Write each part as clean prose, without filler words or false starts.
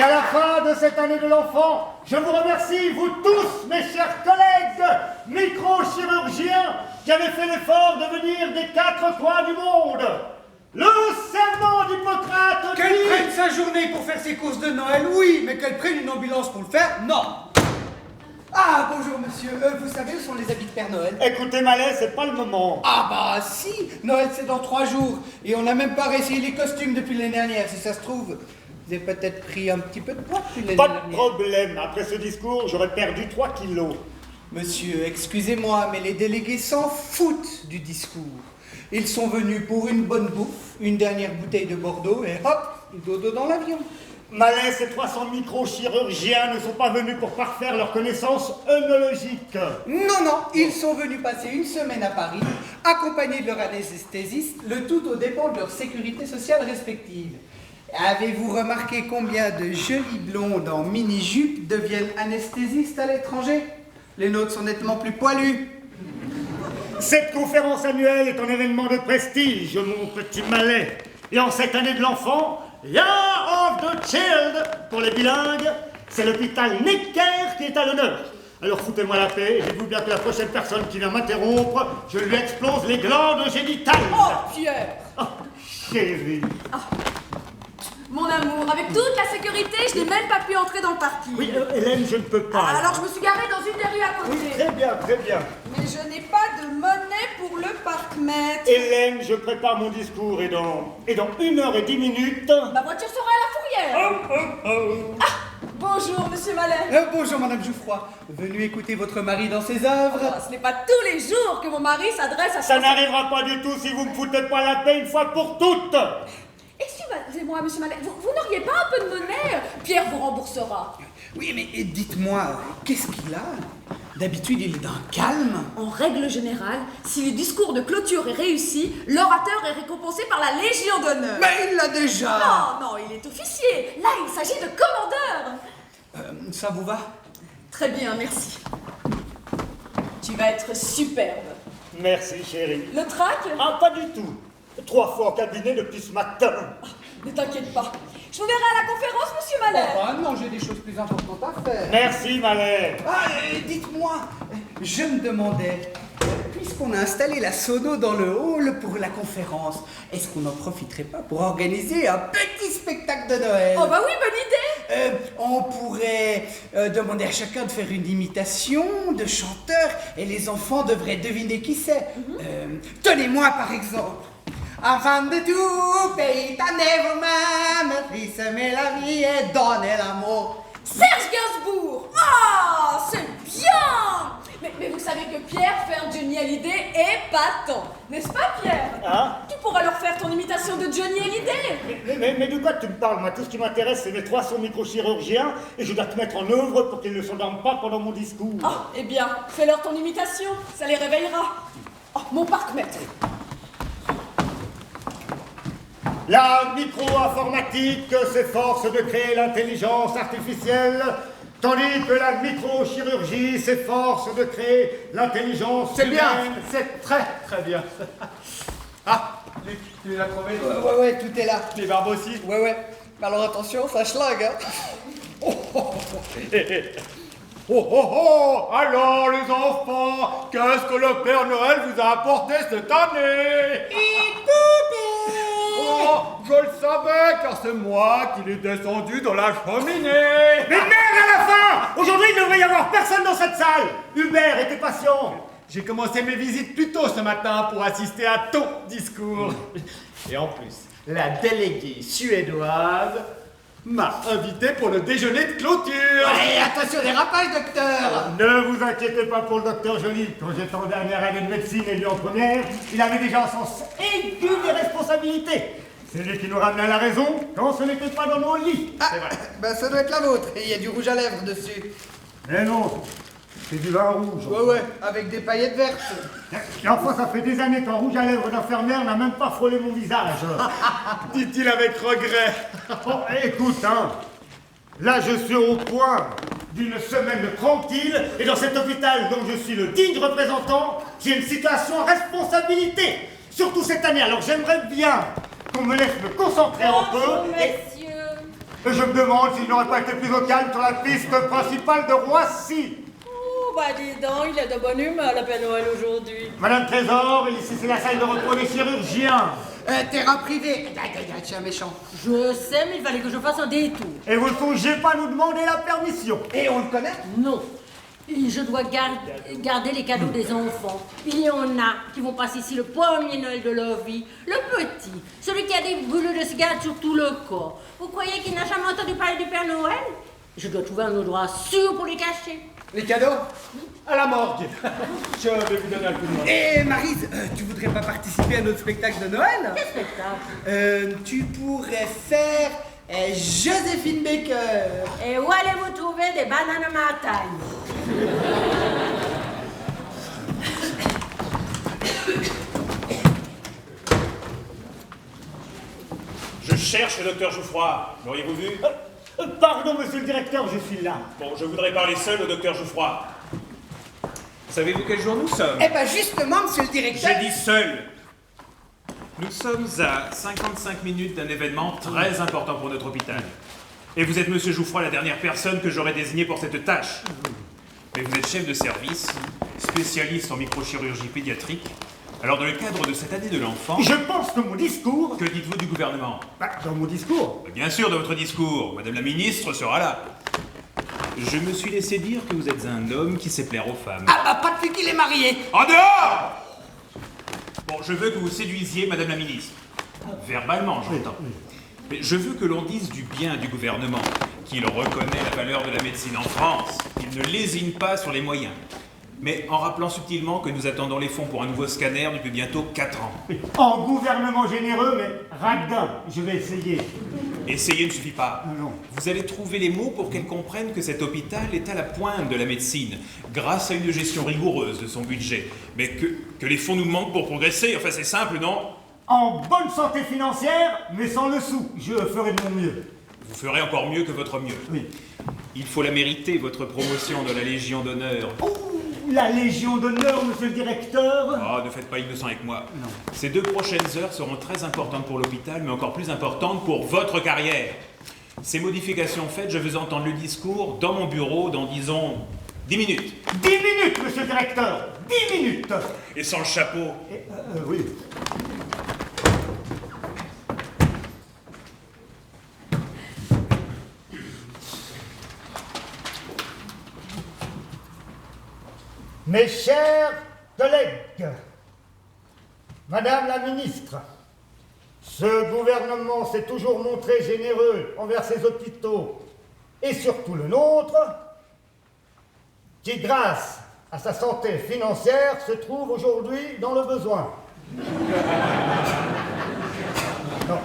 Et à la fin de cette année de l'enfant, je vous remercie, vous tous, mes chers collègues, microchirurgiens, qui avez fait l'effort de venir des 4 coins du monde. Le serment d'Hippocrate dit... Qu'elle prenne sa journée pour faire ses courses de Noël, oui, mais qu'elle prenne une ambulance pour le faire, non. Ah, bonjour monsieur, vous savez où sont les habits de Père Noël? Écoutez, Malais, c'est pas le moment. Ah bah si, Noël c'est dans 3 jours, et on n'a même pas réessayé les costumes depuis l'année dernière, si ça se trouve. Vous avez peut-être pris un petit peu de poids depuis l'année Pas dernière. de problème, après ce discours, j'aurais perdu 3 kilos. Monsieur, excusez-moi, mais les délégués s'en foutent du discours. Ils sont venus pour une bonne bouffe, une dernière bouteille de Bordeaux, et hop, dodo dans l'avion. Malais, ces 300 microchirurgiens ne sont pas venus pour parfaire leurs connaissances œnologiques. Non, non, ils sont venus passer une semaine à Paris, accompagnés de leur anesthésiste, le tout aux dépens de leur sécurité sociale respective. Avez-vous remarqué combien de jolies blondes en mini-jupe deviennent anesthésistes à l'étranger? Les nôtres sont nettement plus poilus. Cette conférence annuelle est un événement de prestige, mon petit Malais. Et en cette année de l'enfant, Year of the Child, pour les bilingues, c'est l'hôpital Necker qui est à l'honneur. Alors foutez-moi la paix, et dites-vous bien que la prochaine personne qui vient m'interrompre, je lui explose les glandes génitales. Oh, Pierre! Oh, chérie. Mon amour, avec toute la sécurité, je n'ai même pas pu entrer dans le parking. Oui, Hélène, je ne peux pas. Alors je me suis garée dans une des rues à côté. Oui, très bien, très bien. Mais je n'ai pas de monnaie pour le parc-mètre. Hélène, je prépare mon discours et dans 1 heure et 10 minutes... Ma voiture sera à la fourrière. Bonjour, monsieur Malais. Bonjour, madame Jouffroy. Venu écouter votre mari dans ses œuvres. Ce n'est pas tous les jours que mon mari s'adresse à Ça n'arrivera pas du tout si vous me foutez pas la paix une fois pour toutes. Excusez-moi, monsieur Malais, vous n'auriez pas un peu de monnaie? Pierre vous remboursera. Oui, mais dites-moi, qu'est-ce qu'il a? D'habitude, il est d'un calme. En règle générale, si le discours de clôture est réussi, l'orateur est récompensé par la Légion d'honneur. Mais il l'a déjà. Non, il est officier. Là, il s'agit de commandeur. Ça vous va? Très bien, merci. Tu vas être superbe. Merci, chérie. Le trac? Ah, pas du tout. 3 fois au cabinet depuis ce matin. Ne t'inquiète pas. Je vous verrai à la conférence, monsieur Malais. Ah non, j'ai des choses plus importantes à faire. Merci, Malais. Ah, dites-moi, je me demandais, puisqu'on a installé la sono dans le hall pour la conférence, est-ce qu'on n'en profiterait pas pour organiser un petit spectacle de Noël? Oh bah oui, bonne idée. On pourrait demander à chacun de faire une imitation de chanteur et les enfants devraient deviner qui c'est. Tenez-moi par exemple. Enfant de tout pays, t'en fils, mais la vie est donner l'amour. Serge Gainsbourg. Ah, c'est bien. Mais vous savez que Pierre fait un Johnny Hallyday épatant. N'est-ce pas, Pierre? Hein? Tu pourras leur faire ton imitation de Johnny Hallyday. Mais de quoi tu me parles? Moi, tout ce qui m'intéresse, c'est mes 300 microchirurgiens et je dois te mettre en œuvre pour qu'ils ne s'endorment pas pendant mon discours. Oh, eh bien, fais-leur ton imitation. Ça les réveillera. Oh, mon parc-mètre. La micro-informatique s'efforce de créer l'intelligence artificielle, tandis que la microchirurgie s'efforce de créer l'intelligence C'est humaine. bien, c'est très très bien. Ah, Luc, tu l'as trouvé? Ouais, tout est là. Les barbes aussi? Ouais. Alors attention, ça schlag, hein. Oh, alors les enfants, qu'est-ce que le Père Noël vous a apporté cette année? Oh, je le savais, car c'est moi qui l'ai descendu dans la cheminée. Mais merde à la fin! Aujourd'hui, il ne devrait y avoir personne dans cette salle! Hubert était patient! J'ai commencé mes visites plus tôt ce matin pour assister à ton discours. Et en plus, la déléguée suédoise m'a invité pour le déjeuner de clôture. Allez, attention, dérapage, docteur. Ne vous inquiétez pas pour le docteur Joly. Quand j'étais en dernière année de médecine et lui en première, il avait déjà un sens aigu des responsabilités. C'est lui qui nous ramenait à la raison quand ce n'était pas dans nos lits. Ah, bah ça doit être la vôtre. Et il y a du rouge à lèvres dessus. Mais non, c'est du vin rouge. Ouais, avec des paillettes vertes. Et enfin, ça fait des années qu'un rouge à lèvres d'infirmière n'a même pas frôlé mon visage. Dit-il avec regret. Oh, écoute, hein, là je suis au point d'une semaine tranquille et dans cet hôpital dont je suis le digne représentant, j'ai une situation à responsabilité. Surtout cette année, alors j'aimerais bien qu'on me laisse me concentrer un peu. Messieurs. Et je me demande s'il n'aurait pas été plus au calme sur la piste principale de Roissy. Oh, bah dis donc, il est de bonne humeur, le Père Noël, aujourd'hui. Madame Trésor, ici c'est la salle de repos des chirurgiens. Terrain privé. Tu es un méchant. Je sais, mais il fallait que je fasse un détour. Et vous ne pouviez pas nous demander la permission. Et on le connaît? Non. Je dois garder les cadeaux des enfants. Il y en a qui vont passer ici le premier Noël de leur vie. Le petit, celui qui a des brûlures de cigarettes sur tout le corps. Vous croyez qu'il n'a jamais entendu parler du Père Noël? Je dois trouver un endroit sûr pour les cacher. Les cadeaux? À la morgue. Je vais vous donner un coup de main. Et Maryse, tu voudrais pas participer à notre spectacle de Noël? Quel spectacle? Tu pourrais faire Joséphine Baker. Et où allez-vous trouver des bananes à ma taille? Je cherche le docteur Jouffroy. L'auriez-vous vu? Pardon, monsieur le directeur, je suis là. Bon, je voudrais parler seul au docteur Jouffroy. Savez-vous quel jour nous sommes? Eh ben justement, monsieur le directeur. J'ai dit seul. Nous sommes à 55 minutes d'un événement très important pour notre hôpital. Et vous êtes monsieur Jouffroy, la dernière personne que j'aurais désignée pour cette tâche. Mais vous êtes chef de service, spécialiste en microchirurgie pédiatrique. Alors, dans le cadre de cette année de l'enfant... Je pense que mon discours... Que dites-vous du gouvernement? Dans mon discours? Bien sûr, de votre discours. Madame la ministre sera là. Je me suis laissé dire que vous êtes un homme qui sait plaire aux femmes. Ah bah pas depuis qu'il est marié. En dehors! Bon, je veux que vous séduisiez Madame la ministre. Verbalement, j'entends. Mais je veux que l'on dise du bien du gouvernement, qu'il reconnaît la valeur de la médecine en France, qu'il ne lésine pas sur les moyens. Mais en rappelant subtilement que nous attendons les fonds pour un nouveau scanner depuis bientôt 4 ans. En gouvernement généreux, mais radin. Je vais essayer. Essayer ne suffit pas. Non. Vous allez trouver les mots pour qu'elle comprenne que cet hôpital est à la pointe de la médecine, grâce à une gestion rigoureuse de son budget. Mais que les fonds nous manquent pour progresser. Enfin, c'est simple, non? En bonne santé financière, mais sans le sou. Je ferai de mon mieux. Vous ferez encore mieux que votre mieux. Oui. Il faut la mériter, votre promotion de la Légion d'honneur. La Légion d'honneur, monsieur le directeur. Oh, ne faites pas innocent avec moi. Non. Ces 2 prochaines heures seront très importantes pour l'hôpital, mais encore plus importantes pour votre carrière. Ces modifications faites, je veux entendre le discours dans mon bureau dans, disons, 10 minutes. 10 minutes, monsieur le directeur. 10 minutes. Et sans le chapeau. Oui. Mes chers collègues, Madame la ministre, ce gouvernement s'est toujours montré généreux envers ses hôpitaux, et surtout le nôtre, qui, grâce à sa santé financière, se trouve aujourd'hui dans le besoin. Non.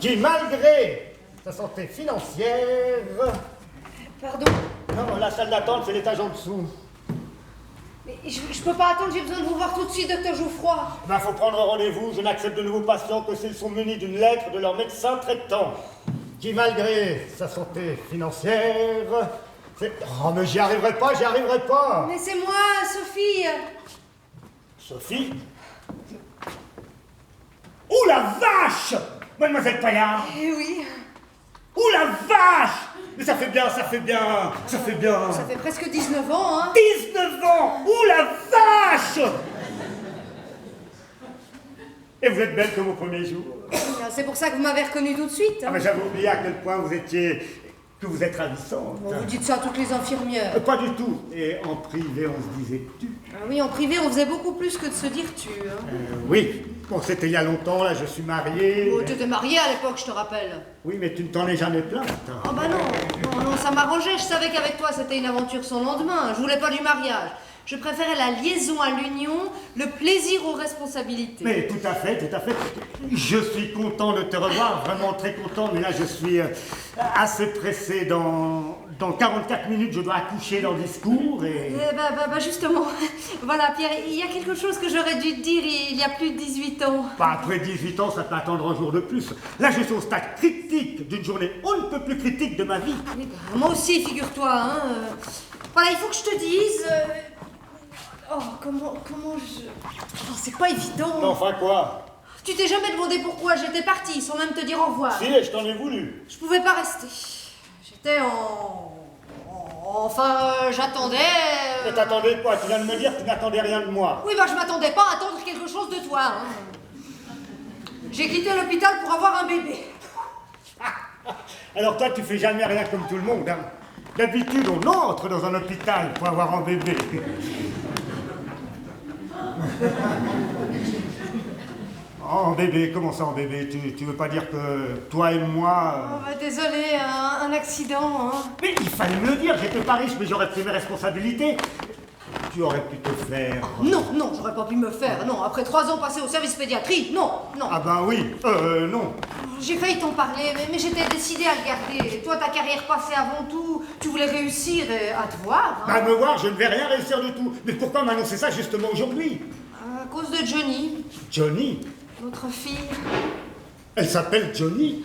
Qui, malgré sa santé financière... Pardon? Non, la salle d'attente, c'est l'étage en dessous. Mais je peux pas attendre, j'ai besoin de vous voir tout de suite, docteur Jouffroy. Ben, faut prendre rendez-vous. Je n'accepte de nouveaux patients que s'ils sont munis d'une lettre de leur médecin traitant, qui, malgré sa santé financière... Oh, mais j'y arriverai pas, j'y arriverai pas. Mais c'est moi, Sophie. Sophie? Ouh la vache! Mademoiselle Paillard! Eh oui, Ouh la vache! Mais ça fait bien, ça fait bien, ça fait bien. ça fait presque 19 ans, hein. 19 ans! Ouh la vache! Et vous êtes belle comme au premier jour. C'est pour ça que vous m'avez reconnu tout de suite. Ah, Hein. mais j'avais oublié à quel point que vous êtes ravissante. Bon, vous dites ça à toutes les infirmières. Pas du tout. Et en privé, on se disait tu. Ah oui, en privé, on faisait beaucoup plus que de se dire tu. Hein. Oui. Bon, c'était il y a longtemps, là, je suis marié. Oh, tu étais mariée à l'époque, je te rappelle. Oui, mais tu ne t'en es jamais plainte. Oh bah non, ça m'arrangeait, je savais qu'avec toi c'était une aventure sans lendemain. Je voulais pas du mariage. Je préférais la liaison à l'union, le plaisir aux responsabilités. Mais tout à fait, tout à fait. Je suis content de te revoir, vraiment très content, mais là je suis assez pressé. Dans 44 minutes, je dois accoucher dans le discours et... Bah justement, voilà Pierre, il y a quelque chose que j'aurais dû te dire il y a plus de 18 ans. Pas après 18 ans, ça peut attendre un jour de plus. Là, je suis au stade critique d'une journée on ne peut plus critique de ma vie. Oui, bah, moi aussi, figure-toi. Hein, voilà, il faut que je te dise... Oh, comment je... Oh, c'est pas évident. Mais enfin quoi? Tu t'es jamais demandé pourquoi j'étais partie sans même te dire au revoir. Si, je t'en ai voulu. Je pouvais pas rester. J'étais Enfin, j'attendais... Mais t'attendais quoi? Tu viens de me dire que tu n'attendais rien de moi. Oui, bah je m'attendais pas à attendre quelque chose de toi. Hein. J'ai quitté l'hôpital pour avoir un bébé. Alors toi, tu fais jamais rien comme tout le monde, hein. D'habitude, on entre dans un hôpital pour avoir un bébé. Oh, bébé, comment ça, en bébé? Tu veux pas dire que toi et moi... Oh, bah, désolé, un accident. Hein. Mais il fallait me le dire, j'étais pas riche, mais j'aurais pris mes responsabilités. Tu aurais pu te faire... Non, non, j'aurais pas pu me faire, non. Après 3 ans passés au service pédiatrie, non, non. Ah ben oui, non. J'ai failli t'en parler, mais j'étais décidée à le garder. Toi, ta carrière passée avant tout, tu voulais réussir à te voir. Hein. Bah me voir, je ne vais rien réussir du tout. Mais pourquoi m'annoncer ça justement aujourd'hui? À cause de Johnny, Johnny? notre fille. Elle s'appelle Johnny?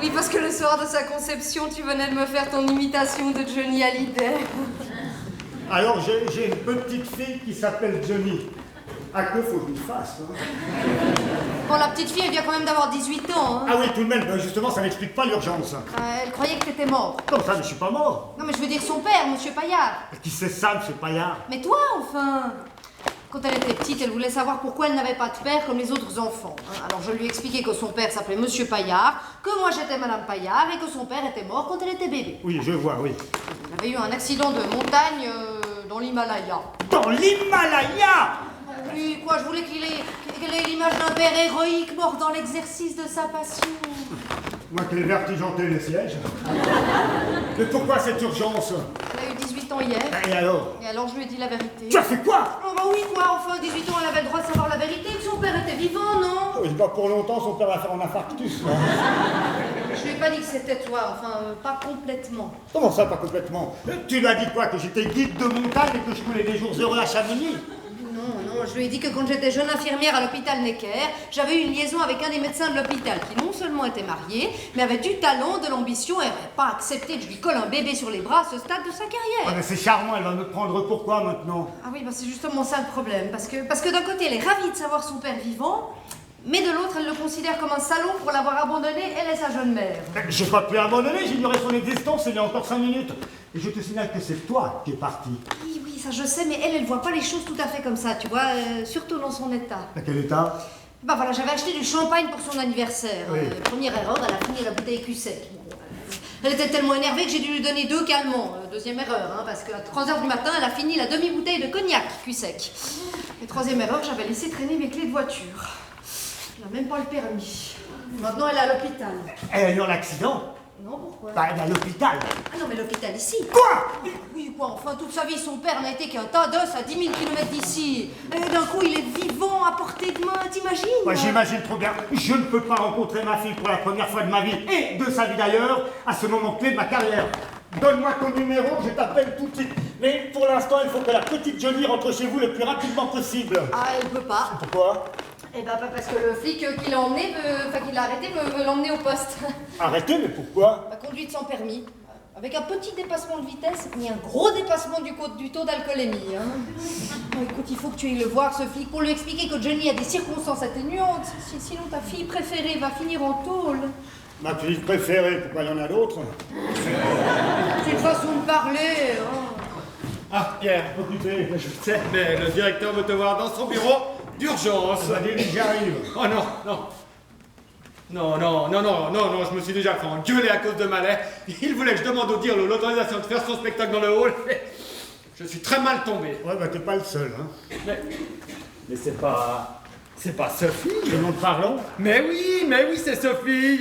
Oui, parce que le soir de sa conception, tu venais de me faire ton imitation de Johnny Hallyday. Alors j'ai une petite fille qui s'appelle Johnny. À quoi faut que je lui fasse, hein? Bon, la petite fille, elle vient quand même d'avoir 18 ans. Hein. Ah oui, tout de même, ben justement, ça n'explique pas l'urgence. Elle croyait que t'étais mort. Comme ça, mais je suis pas mort. Non, mais je veux dire son père, Monsieur Paillard. Qui c'est ça, monsieur Paillard? Mais toi, enfin. Quand elle était petite, elle voulait savoir pourquoi elle n'avait pas de père comme les autres enfants. Hein. Alors je lui ai expliqué que son père s'appelait Monsieur Paillard, que moi j'étais Madame Paillard et que son père était mort quand elle était bébé. Oui, je vois, oui. Elle avait eu un accident de montagne dans l'Himalaya. Dans l'Himalaya? Oui, quoi, je voulais qu'il ait l'image d'un père héroïque mort dans l'exercice de sa passion. Moi, quel vertige hantait le siège. Mais pourquoi cette urgence? Elle a eu 18 ans hier. Et alors? Et alors je lui ai dit la vérité. Tu as fait quoi? Oh bah oui, quoi, enfin, 18 ans, elle avait le droit de savoir la vérité, que son père était vivant, non? Oui, pas pour longtemps, son père va faire un infarctus. Hein. Je lui ai pas dit que c'était toi, enfin, pas complètement. Comment ça, pas complètement? Tu lui as dit quoi? Que j'étais guide de montagne et que je voulais des jours heureux à Chamonix? Non, je lui ai dit que quand j'étais jeune infirmière à l'hôpital Necker, j'avais eu une liaison avec un des médecins de l'hôpital qui non seulement était marié, mais avait du talent, de l'ambition et n'avait pas accepté que je lui colle un bébé sur les bras à ce stade de sa carrière. Ah mais c'est charmant, elle va me prendre pourquoi maintenant? Ah oui, bah c'est justement ça le problème, parce que d'un côté elle est ravie de savoir son père vivant, mais de l'autre elle le considère comme un salaud pour l'avoir abandonné, elle et sa jeune mère. J'ai pas pu abandonner, j'ignorais son existence il y a encore 5 minutes. Et je te signale que c'est toi qui es parti. Oui, ça je sais, mais elle voit pas les choses tout à fait comme ça, tu vois, surtout dans son état. À quel état? Bah voilà, j'avais acheté du champagne pour son anniversaire. Oui. Première erreur, elle a fini la bouteille cul sec. Elle était tellement énervée que j'ai dû lui donner 2 calmants. Deuxième erreur, hein, parce qu'à 3h du matin, elle a fini la demi-bouteille de cognac cul sec. Et troisième erreur, j'avais laissé traîner mes clés de voiture. Elle n'a même pas le permis. Maintenant, elle est à l'hôpital. Elle a eu un accident? Non, pourquoi? Bah, elle est à l'hôpital. Ah non, mais l'hôpital ici. Quoi? Oui, quoi, enfin, toute sa vie, son père n'a été qu'un tas d'os à 10 000 km d'ici. Et d'un coup, il est vivant, à portée de main, t'imagines? Moi, j'imagine trop bien. Je ne peux pas rencontrer ma fille pour la première fois de ma vie, et de sa vie d'ailleurs, à ce moment clé de ma carrière. Donne-moi ton numéro, je t'appelle tout de suite. Mais pour l'instant, il faut que la petite Johnny rentre chez vous le plus rapidement possible. Ah, elle peut pas. Pourquoi? Eh ben, parce que le flic qui l'a emmené, qui l'a arrêté, veut l'emmener au poste. Arrêtez, mais pourquoi? La conduite sans permis, avec un petit dépassement de vitesse et un gros dépassement du taux d'alcoolémie. Hein. Oh, écoute, il faut que tu ailles le voir, ce flic, pour lui expliquer que Johnny a des circonstances atténuantes. Sinon, ta fille préférée va finir en tôle. Ma fille préférée, pourquoi il y en a d'autres? C'est une façon de parler. Hein. Ah, Pierre, Occupé. je sais, mais le directeur veut te voir dans son bureau d'urgence. J'arrive. Oh non, non. Non, je me suis déjà fait engueuler à cause de ma lait. Il voulait que je demande au dirlo l'autorisation de faire son spectacle dans le hall. Je suis très mal tombé. Ouais, bah t'es pas le seul, hein. Mais c'est pas Sophie. Le nom de parlons? Mais oui, c'est Sophie.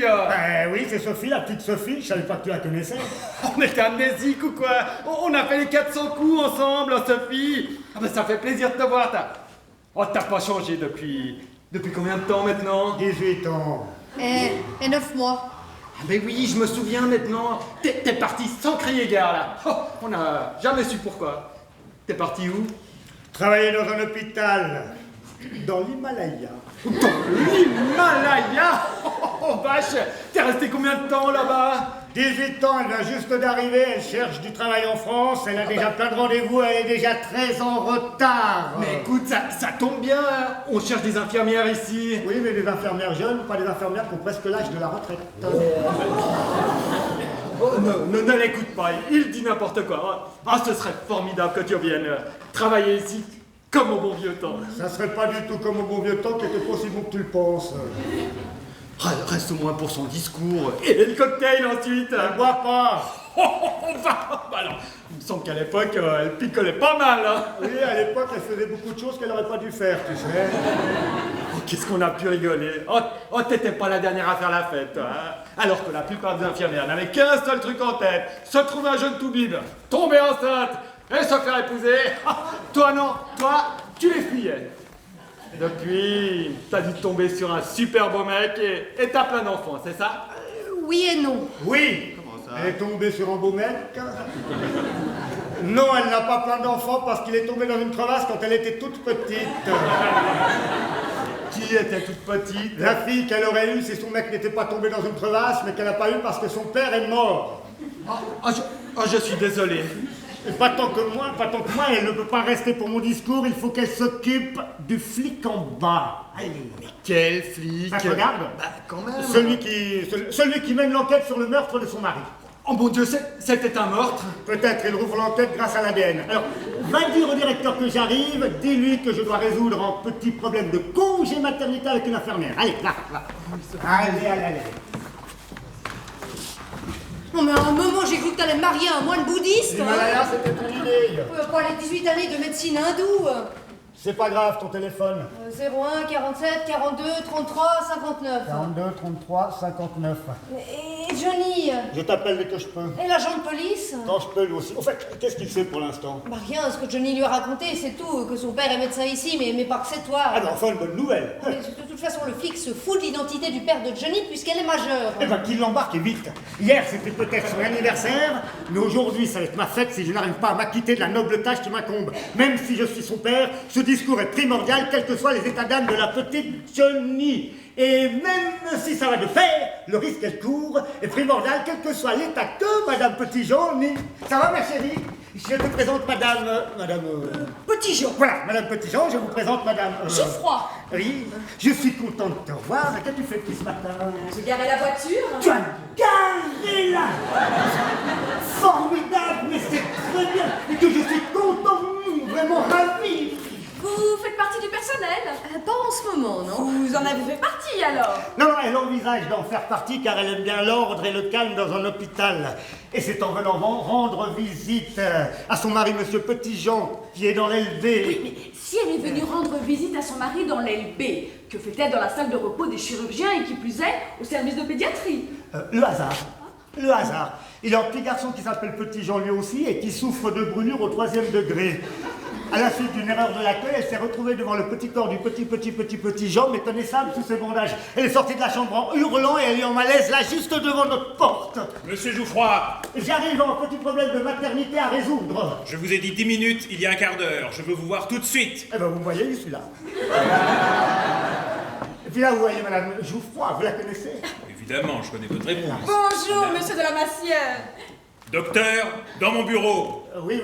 Oui, c'est Sophie, la petite Sophie. Je savais pas que tu la connaissais. On est amnésique ou quoi? On a fait les 400 coups ensemble, Sophie. Ah ben ça fait plaisir de te voir. T'as pas changé depuis combien de temps maintenant? 18 ans. Et 9 mois. Ah ben oui, je me souviens maintenant. T'es parti sans crier gare là. Oh, on n'a jamais su pourquoi. T'es parti où? Travailler dans un hôpital. Dans l'Himalaya. Dans l'Himalaya. Oh vache, t'es resté combien de temps là-bas? 18 ans, elle vient juste d'arriver, elle cherche du travail en France, elle a déjà plein de rendez-vous, elle est déjà très en retard. Mais écoute, ça tombe bien, hein. On cherche des infirmières ici. Oui, mais des infirmières jeunes, pas des infirmières qui ont presque l'âge de la retraite. Oh, ne l'écoute pas, il dit n'importe quoi. Ah, ce serait formidable que tu viennes travailler ici, comme au bon vieux temps. Ça serait pas du tout comme au bon vieux temps qui était pas aussi bon que tu le penses. Reste au moins pour son discours et le cocktail ensuite. Elle boit pas. Alors, il me semble qu'à l'époque, elle picolait pas mal. Hein. Oui, à l'époque, elle faisait beaucoup de choses qu'elle aurait pas dû faire, tu sais. Oh, qu'est-ce qu'on a pu rigoler. Oh, t'étais pas la dernière à faire la fête, hein. Alors que la plupart des infirmières n'avaient qu'un seul truc en tête, se trouver un jeune toubib, tomber enceinte et se faire épouser. Toi non, toi, tu les fuyais. Depuis, t'as dû tomber sur un super beau mec et t'as plein d'enfants, c'est ça? Oui et non. Oui. Comment ça? Elle est tombée sur un beau mec. Non, elle n'a pas plein d'enfants parce qu'il est tombé dans une crevasse quand elle était toute petite. Qui était toute petite? La fille qu'elle aurait eue si son mec n'était pas tombé dans une crevasse, mais qu'elle n'a pas eue parce que son père est mort. Je suis désolé. Et pas tant que moi, elle ne peut pas rester pour mon discours, il faut qu'elle s'occupe du flic en bas. Allez. Quel flic? Ça te regarde? Bah, quand même. Celui qui mène l'enquête sur le meurtre de son mari. Oh mon Dieu, c'était un meurtre? Peut-être il rouvre l'enquête grâce à l'ADN. Alors, va dire au directeur que j'arrive, dis-lui que je dois résoudre un petit problème de congé maternité avec une infirmière. Allez, là. Allez. Non mais à un moment j'ai cru que t'allais marier un moine bouddhiste. L'Himalaya, c'était ton idée. Pas les 18 années de médecine hindoue. C'est pas grave, ton téléphone. 01 47 42 33 59. 42 33 59. Et Johnny? Je t'appelle dès que je peux. Et l'agent de police? Quand je peux, lui aussi. Au fait, qu'est-ce qu'il sait pour l'instant? Bah rien, ce que Johnny lui a raconté, c'est tout, que son père est médecin ici, mais pas que c'est toi. Ah ben enfin, une bonne nouvelle. Mais de toute façon, le flic se fout de l'identité du père de Johnny puisqu'elle est majeure. Eh ben, qu'il l'embarque et vite. Hier, c'était peut-être son anniversaire, mais aujourd'hui, ça va être ma fête si je n'arrive pas à m'acquitter de la noble tâche qui m'incombe. Même si je suis son père, ce discours est primordial, quels que soient les états d'âme de la petite Johnny. Et même si ça va de pair, le risque qu'elle court est primordial, quel que soit l'état que Madame Petit-Jean. Ça va, ma chérie? Je te présente Madame... Petit-Jean. Voilà, Madame Petit-Jean, je vous présente Madame... Geoffroy. Oui, je suis content de te revoir. Qu'as-tu fait depuis ce matin? J'ai garé la voiture. Tu as garé là! Formidable, mais c'est très bien! Et que je suis content, vraiment ravi! Vous faites partie du personnel? Pas en ce moment, non? Vous en avez fait partie alors? Non, elle envisage d'en faire partie car elle aime bien l'ordre et le calme dans un hôpital. Et c'est en venant rendre visite à son mari, Monsieur Petit-Jean, qui est dans l'LB. Oui, mais si elle est venue rendre visite à son mari dans l'LB, que fait-elle dans la salle de repos des chirurgiens et qui plus est, au service de pédiatrie? Le hasard. Le hasard. Il y a un petit garçon qui s'appelle Petit-Jean lui aussi et qui souffre de brûlure au 3e degré. À la suite d'une erreur de l'accueil, elle s'est retrouvée devant le petit corps du petit Jean, méconnaissable sous ses bandages. Elle est sortie de la chambre en hurlant et elle est en malaise là, juste devant notre porte. Monsieur Geoffroy, J'arrive à un petit problème de maternité à résoudre. je vous ai dit 10 minutes il y a un quart d'heure. Je veux vous voir tout de suite. Eh ben, vous me voyez, je suis là. Et puis là, vous voyez Madame Geoffroy, vous la connaissez? Évidemment, je connais votre épouse. Bonjour, monsieur de la Massière. Docteur, dans mon bureau. Oui.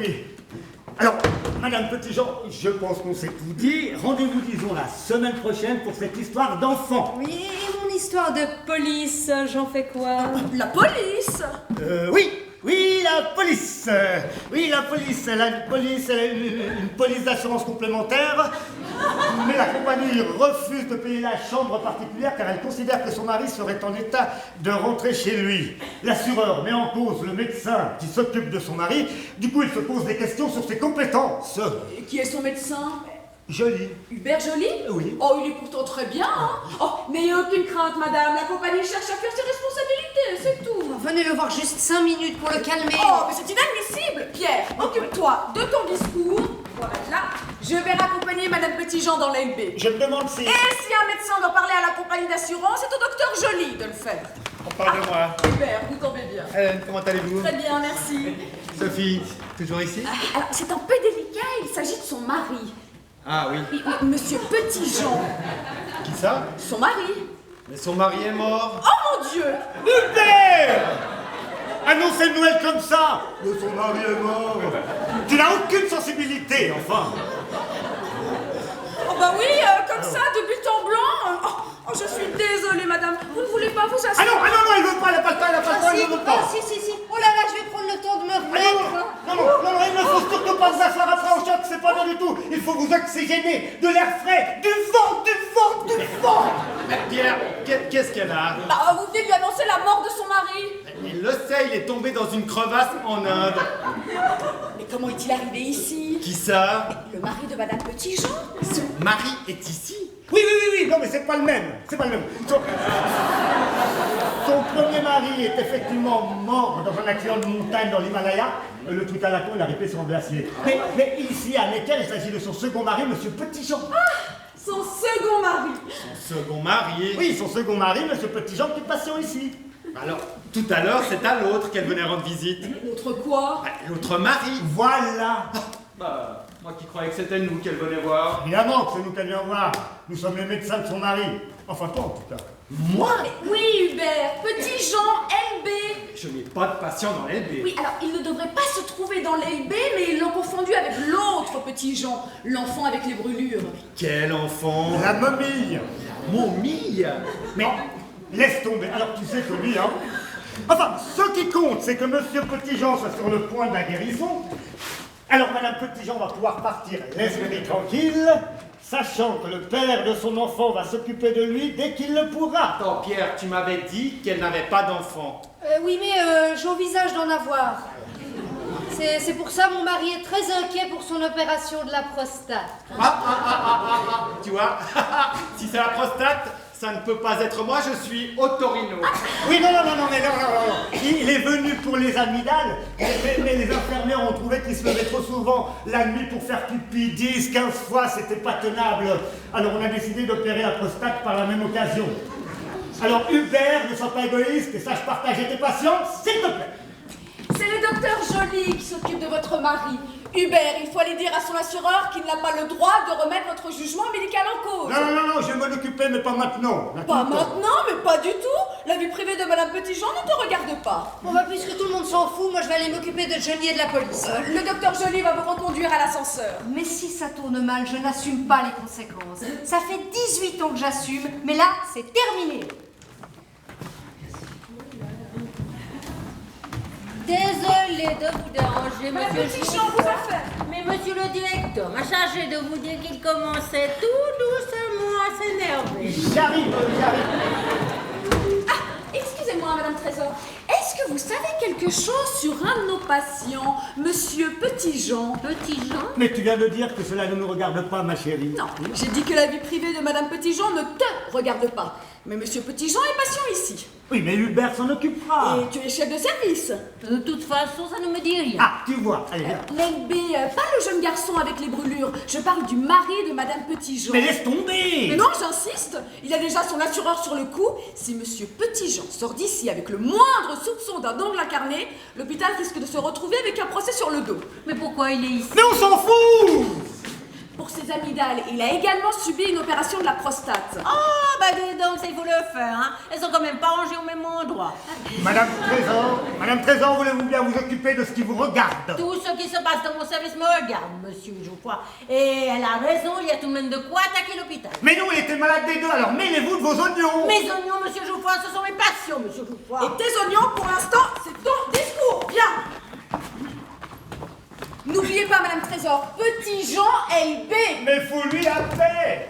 Alors, Madame Petit-Jean, je pense qu'on s'est tout dit. Rendez-vous, disons, la semaine prochaine pour cette histoire d'enfant. Oui, et mon histoire de police, j'en fais quoi? La police. Oui, la police. Oui, la police. Elle a une police d'assurance complémentaire. Mais la compagnie refuse de payer la chambre particulière car elle considère que son mari serait en état de rentrer chez lui. L'assureur met en cause le médecin qui s'occupe de son mari. Du coup, il se pose des questions sur ses compétences. Et qui est son médecin? Joli. Hubert Joly? Oui. Oh, il est pourtant très bien, hein? Oh, n'ayez aucune crainte, madame. La compagnie cherche à faire ses responsabilités, c'est tout. Venez le voir juste 5 minutes pour le calmer. Oh, mais c'est inadmissible! Pierre, occupe-toi de ton discours. Voilà. Je vais raccompagner Madame Petit-Jean dans l'LB. Je me demande si... Et si un médecin doit parler à la compagnie d'assurance, c'est au docteur Joly de le faire. On parle de moi. Hubert, vous tombez bien. Hélène, comment allez-vous? Très bien, merci. Sophie, toujours ici? Alors, c'est un peu délicat, il s'agit de son mari. Ah oui. Oui, Monsieur Petit-Jean. Qui ça? Son mari. Mais son mari est mort. Oh mon Dieu! Hubert! Annoncer une nouvelle comme ça! Mais son mari est mort! Tu n'as aucune sensibilité, enfin! Oh bah oui, comme ça, de but en blanc. Oh, je suis désolée, madame. Vous ne voulez pas vous asseoir? Ah non, elle veut pas, elle n'a pas le temps, elle n'a pas le temps, elle ne veut pas! Si. Oh là là, je vais prendre le temps de me remettre. Non, il ne faut surtout pas vous asseoir après au choc, c'est pas bien du tout! Il faut vous oxygéner, de l'air frais, du vent! Pierre, qu'est-ce qu'elle a? Bah, vous venez de lui annoncer la mort de son mari. Il le sait, il est tombé dans une crevasse en Inde. Mais comment est-il arrivé ici? Qui ça? Le mari de madame Petitjean? Son mari est ici? Oui, non mais c'est pas le même, Son premier mari est effectivement mort dans un accident de montagne dans l'Himalaya. Le truc à la con, il a ripé sur un glacier. Mais ici, à Necker, il s'agit de son second mari, monsieur Petitjean. Son second mari. Son second mari? Oui, son second mari, monsieur Petitjean, qui est patient ici. Alors, tout à l'heure, c'est à l'autre qu'elle venait rendre visite. L'autre quoi? L'autre mari. Voilà. Bah, moi qui croyais que c'était nous qu'elle venait voir. Évidemment que c'est nous qu'elle vient voir. Nous sommes les médecins de son mari. Enfin, toi en tout cas. Moi? Oui, Hubert. Petitjean, LB. Je n'ai pas de patient dans l'LB. Oui, alors il ne devrait pas se trouver dans l'LB, mais ils l'ont confondu avec l'autre Petitjean, l'enfant avec les brûlures. Quel enfant? La momie. Momie? Mais laisse tomber. Alors tu sais que lui, hein. Enfin, ce qui compte, c'est que monsieur Petitjean soit sur le point de la guérison. Alors madame Petitjean va pouvoir partir l'esprit tranquille, sachant que le père de son enfant va s'occuper de lui dès qu'il le pourra. Attends, Pierre, tu m'avais dit qu'elle n'avait pas d'enfant. Oui, mais j'envisage d'en avoir. C'est pour ça mon mari est très inquiet pour son opération de la prostate. Tu vois, si c'est la prostate, ça ne peut pas être moi, je suis Ottorino. Oui, non. Il est venu pour les amygdales, mais les infirmières ont trouvé qu'il se levait trop souvent la nuit pour faire pipi 10, 15 fois, c'était pas tenable. Alors on a décidé d'opérer la prostate par la même occasion. Alors Hubert, ne sois pas égoïste et sache partager tes patients, s'il te plaît. C'est le docteur Joly qui s'occupe de votre mari. Hubert, il faut aller dire à son assureur qu'il n'a pas le droit de remettre votre jugement médical en cause. Non, je vais m'en occuper, mais pas maintenant. Pas maintenant, mais pas du tout. La vie privée de madame Petitjean ne te regarde pas. Bon bah puisque tout le monde s'en fout, moi je vais aller m'occuper de Johnny et de la police. Le docteur Joly va vous reconduire à l'ascenseur. Mais si ça tourne mal, je n'assume pas les conséquences. Ça fait 18 ans que j'assume, mais là, c'est terminé. Désolée de vous déranger, Madame monsieur. Petitjean vous a fait. Mais monsieur le directeur m'a chargé de vous dire qu'il commençait tout doucement à s'énerver. J'arrive. Excusez-moi, madame Trésor. Est-ce que vous savez quelque chose sur un de nos patients, monsieur Petitjean? Petitjean? Mais tu viens de dire que cela ne nous regarde pas, ma chérie. Non, j'ai dit que la vie privée de madame Petitjean ne te regarde pas. Mais monsieur Petitjean est patient ici. Oui, mais Hubert s'en occupera. Et tu es chef de service. De toute façon, ça ne me dit rien. Ah, tu vois, allez, viens. L'LB, pas le jeune garçon avec les brûlures. Je parle du mari de madame Petitjean. Mais laisse tomber. Mais non, j'insiste. Il a déjà son assureur sur le coup. Si monsieur Petitjean sort d'ici avec le moindre soupçon d'un ongle incarné, l'hôpital risque de se retrouver avec un procès sur le dos. Mais pourquoi il est ici? Mais on s'en fout. Pour ses amygdales, il a également subi une opération de la prostate. Oh, bah dis donc, c'est il faut le faire, hein. Elles sont quand même pas rangées au même endroit. Madame Trésor, voulez-vous bien vous occuper de ce qui vous regarde? Tout ce qui se passe dans mon service me regarde, monsieur Geoffroy. Et elle a raison, il y a tout de même de quoi attaquer l'hôpital. Mais nous, il était malade des deux, alors mêlez-vous de vos oignons. Mes oignons, monsieur Geoffroy, ce sont mes passions, monsieur Geoffroy. Et tes oignons, pour l'instant, c'est ton discours. Viens. N'oubliez pas, madame Trésor, Petitjean LB. Mais fous-lui la paix.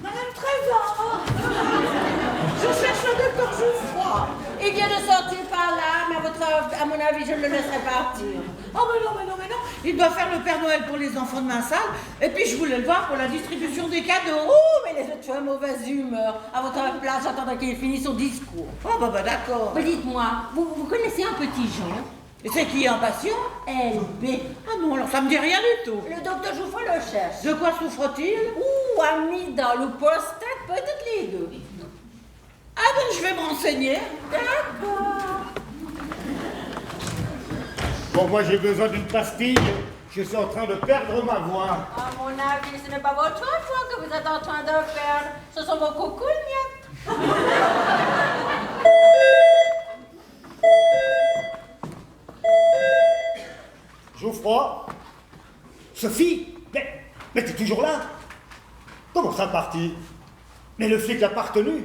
Madame Trésor. Je cherche le docteur Geoffroy. Il vient de sortir par là, mais à mon avis, je ne le laisserai partir. Oh mais non. Il doit faire le Père Noël pour les enfants de ma salle, et puis je voulais le voir pour la distribution des cadeaux. Oh, mais les autres sont en mauvaise humeur. À votre place, j'attendrai qu'il finisse son discours. Oh bah d'accord. Mais dites-moi, vous connaissez un Petitjean? Et c'est qui, un patient? LB. Ah non, alors ça me dit rien du tout. Le docteur Geoffroy le cherche. De quoi souffre-t-il? Ou amygdale ou prostate, peut-être les deux. Ah ben je vais me renseigner. D'accord. Bon, moi j'ai besoin d'une pastille. Je suis en train de perdre ma voix. À mon avis, ce n'est pas votre voix que vous êtes en train de perdre. Ce sont vos coucougnettes. Geoffroy? Sophie? Mais t'es toujours là? Comment ça, parti? Mais le flic l'a pas retenu?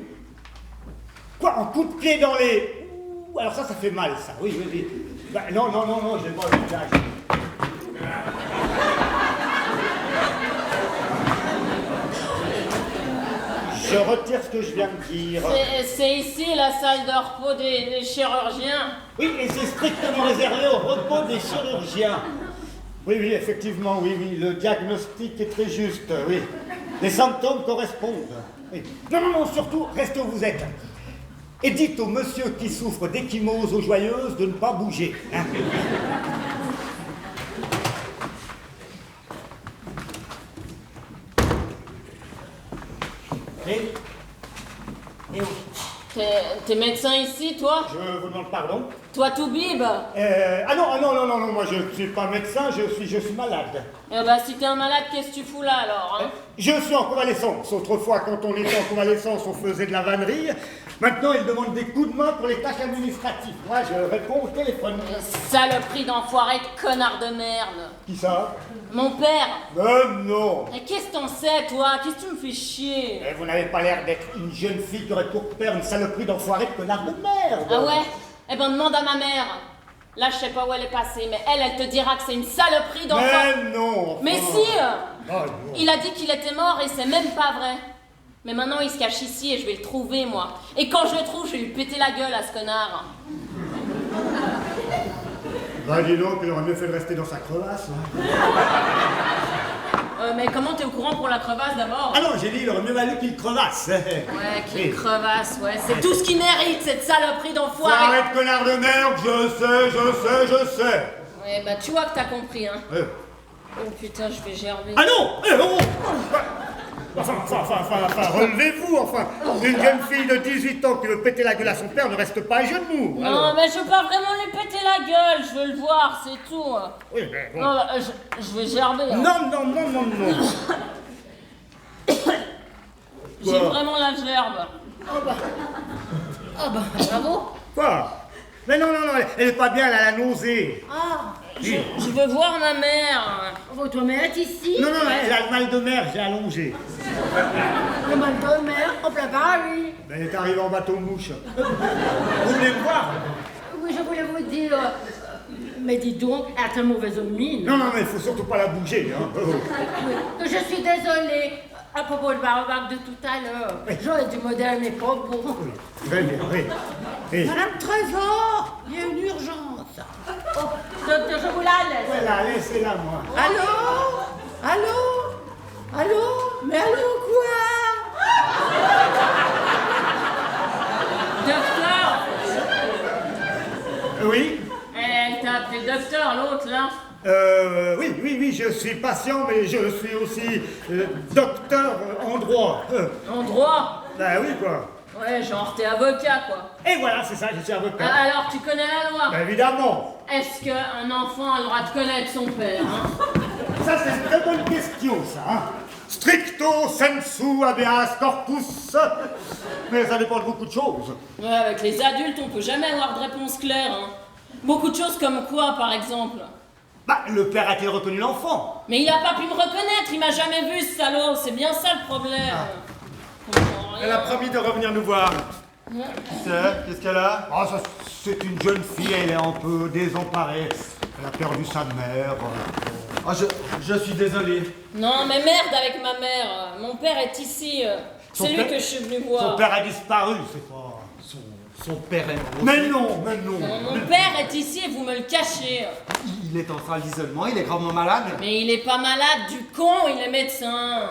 Quoi, en coup de pied dans les... Ouh, alors ça fait mal, ça. Oui, oui, oui. Bah, non, j'ai pas le visage. Je retire ce que je viens de dire. C'est ici la salle de repos des chirurgiens. Oui, et c'est strictement réservé au repos des chirurgiens. Oui, oui, effectivement, oui, oui, le diagnostic est très juste, oui. Les symptômes correspondent. Oui. Non, surtout, restez où vous êtes. Et dites au monsieur qui souffre d'échymose aux joyeuses de ne pas bouger. Hein. Et oui. T'es médecin ici, toi? Je vous demande pardon. Toi, Toubib? Ah non, moi je ne suis pas médecin, je suis malade. Eh ben, si t'es un malade, qu'est-ce que tu fous là, alors, hein? Je suis en convalescence. Autrefois, quand on était en convalescence, on faisait de la vannerie. Maintenant, ils demandent des coups de main pour les tâches administratives. Moi, je réponds au téléphone. Saloperie d'enfoiré de connard de merde. Qui ça? Mon père. Non. Et qu'est-ce que t'en sais, toi? Qu'est-ce que tu me fais chier? Mais vous n'avez pas l'air d'être une jeune fille qui aurait pour père une saloperie d'enfoiré de connard de merde. Ah ouais? Eh ben, demande à ma mère. Là, je sais pas où elle est passée, mais elle te dira que c'est une saloperie d'enfoiré. Mais non. Enfin. Mais si! Non. Il a dit qu'il était mort et c'est même pas vrai. Mais maintenant, il se cache ici et je vais le trouver, moi. Et quand je le trouve, je vais lui péter la gueule à ce connard. Bah dis donc, il aurait mieux fait de rester dans sa crevasse. Hein. Mais comment t'es au courant pour la crevasse d'abord? Ah non, j'ai dit, il aurait mieux valu qu'il crevasse. Ouais, qu'il crevasse, ouais. C'est tout ce qu'il mérite, cette saloperie d'enfoiré. Arrête, connard de merde, je sais. Ouais, bah tu vois que t'as compris, hein. Ouais. Oh putain, je vais gerber. Ah non! Enfin, relevez-vous, enfin. Une jeune fille de 18 ans qui veut péter la gueule à son père ne reste pas à genoux. Non, Alors. mais je veux pas vraiment lui péter la gueule, je veux le voir, c'est tout. Oui, mais bon. Non, je vais gerber. Hein. Non. J'ai vraiment la gerbe. Oh bah, bravo. Quoi? Mais non, elle est pas bien, elle a la nausée. Ah, Je veux voir ma mère. votre mère est ici? Non, elle a le mal de mer, j'ai allongé. Le mal de mer, en plein Paris. Elle est arrivée en bateau-mouche. Vous voulez me voir? Oui, je voulais vous dire... Mais dis donc, elle a très mauvaise mine. Non, mais il faut surtout pas la bouger. Hein. Oui, je suis désolée. À propos de ma remarque de tout à l'heure, j'aurais dû modérer mes propos. Très bien, oui. Madame Trésor, il y a une urgence. Oh, docteur, je vous la laisse. Voilà, laissez-la, moi. Allô? Mais allô quoi? Docteur! Oui? Elle t'a appelé docteur, l'autre, là? Oui, je suis patient, mais je suis aussi docteur en droit. En droit? Ben oui, quoi. Ouais, genre t'es avocat, quoi. Et voilà, c'est ça, je suis avocat. Alors, tu connais la loi? Ben évidemment. Est-ce qu'un enfant a le droit de connaître son père, hein? Ça, c'est une très bonne question, ça. Hein. Stricto sensu habeas corpus. Mais ça dépend de beaucoup de choses. Ouais, avec les adultes, on peut jamais avoir de réponse claire, hein. Beaucoup de choses comme quoi, par exemple? Bah, le père a-t-il reconnu l'enfant? Mais il a pas pu me reconnaître, il m'a jamais vu, ce salaud, c'est bien ça le problème. Elle a promis de revenir nous voir. Qui c'est? Qu'est-ce qu'elle a? Ah, ça, c'est une jeune fille, elle est un peu désemparée. Elle a perdu sa mère. Ah, je suis désolé. Non, mais merde avec ma mère. Mon père est ici. Son C'est lui père- que je suis venu voir. Son père a disparu, c'est pas... Son père est mort. Mais non. Mon père est ici et vous me le cachez. Il est en salle d'isolement, il est gravement malade. Mais il est pas malade du con, il est médecin.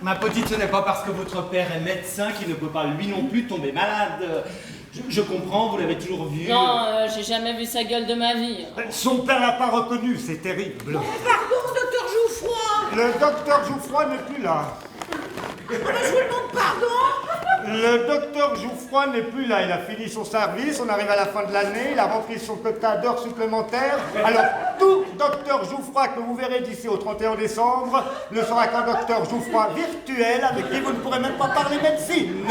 Ma petite, ce n'est pas parce que votre père est médecin qu'il ne peut pas lui non plus tomber malade. Je comprends, vous l'avez toujours vu. Non, j'ai jamais vu sa gueule de ma vie. Son père l'a pas reconnu, c'est terrible. Pardon, docteur Jouffroy. Le docteur Jouffroy n'est plus là. Je vous demande pardon. Le docteur Jouffroy n'est plus là, il a fini son service, on arrive à la fin de l'année, il a rempli son quota d'heures supplémentaires. Alors, tout docteur Jouffroy que vous verrez d'ici au 31 décembre ne sera qu'un docteur Jouffroy virtuel avec qui vous ne pourrez même pas parler médecine.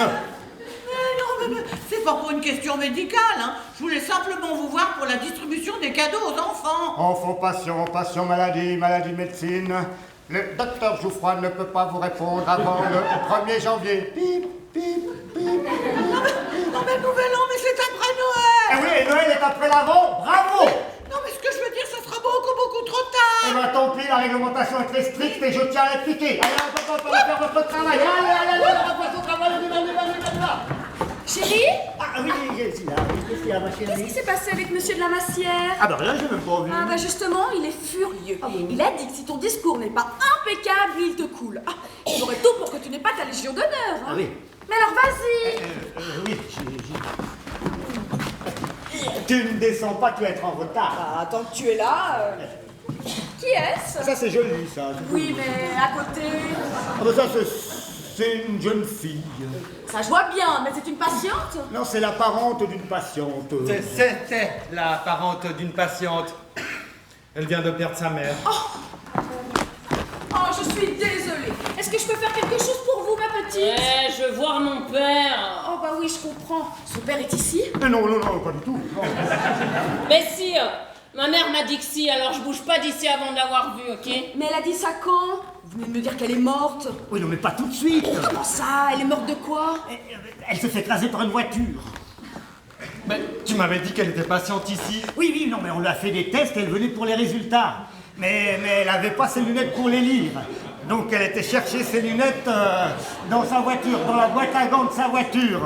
c'est pas pour une question médicale, hein. Je voulais simplement vous voir pour la distribution des cadeaux aux enfants. Enfants patient, maladie, médecine. Le docteur Jouffroy ne peut pas vous répondre avant le 1er janvier. Pip, pip, pip. Non mais Nouvel An, mais c'est après Noël. Eh oui, et Noël est après l'avant, bravo. Non mais ce que je veux dire, ça sera beaucoup trop tard. Eh ben tant pis, la réglementation est très stricte et je tiens à l'appliquer. Allez, on va faire votre travail. Allez, on va faire votre travail, on y va. Chérie, Ah oui, je suis là. Qu'est-ce qu'il y a, ma qu'est-ce chérie? qui s'est passé avec monsieur de la Massière? Ah bah rien, j'ai même pas vu. Ah bah justement, il est furieux. Il a dit que si ton discours n'est pas impeccable, il te coule. Ah, il aurait tout pour que tu n'aies pas ta Légion d'honneur. Hein. Ah oui. Mais alors vas-y. Oui, Tu ne descends pas, tu vas être en retard. Ah, tant que tu es là. Qui est-ce? Ça, c'est joli, ça. Oui, mais à côté. Ah bah ça, c'est une jeune fille. Ça je vois bien, mais c'est une patiente. Non, c'est la parente d'une patiente. C'était la parente d'une patiente. Elle vient de perdre sa mère. Oh, je suis désolée. Est-ce que je peux faire quelque chose pour vous, ma petite? Ouais, je veux voir mon père. Oh bah oui, je comprends. Son père est ici? Non, pas du tout. Non. Mais si, ma mère m'a dit que si, alors je bouge pas d'ici avant de l'avoir vue, ok? Mais elle a dit ça quand? Vous venez de me dire qu'elle est morte. Oui, non, mais pas tout de suite. Comment ça? Elle est morte de quoi? Elle se fait écraser par une voiture. Mais tu m'avais dit qu'elle était patiente ici. Oui, non, mais on lui a fait des tests et elle venait pour les résultats. Mais elle n'avait pas ses lunettes pour les lire. Donc elle était chercher ses lunettes dans sa voiture, dans la boîte à gants de sa voiture.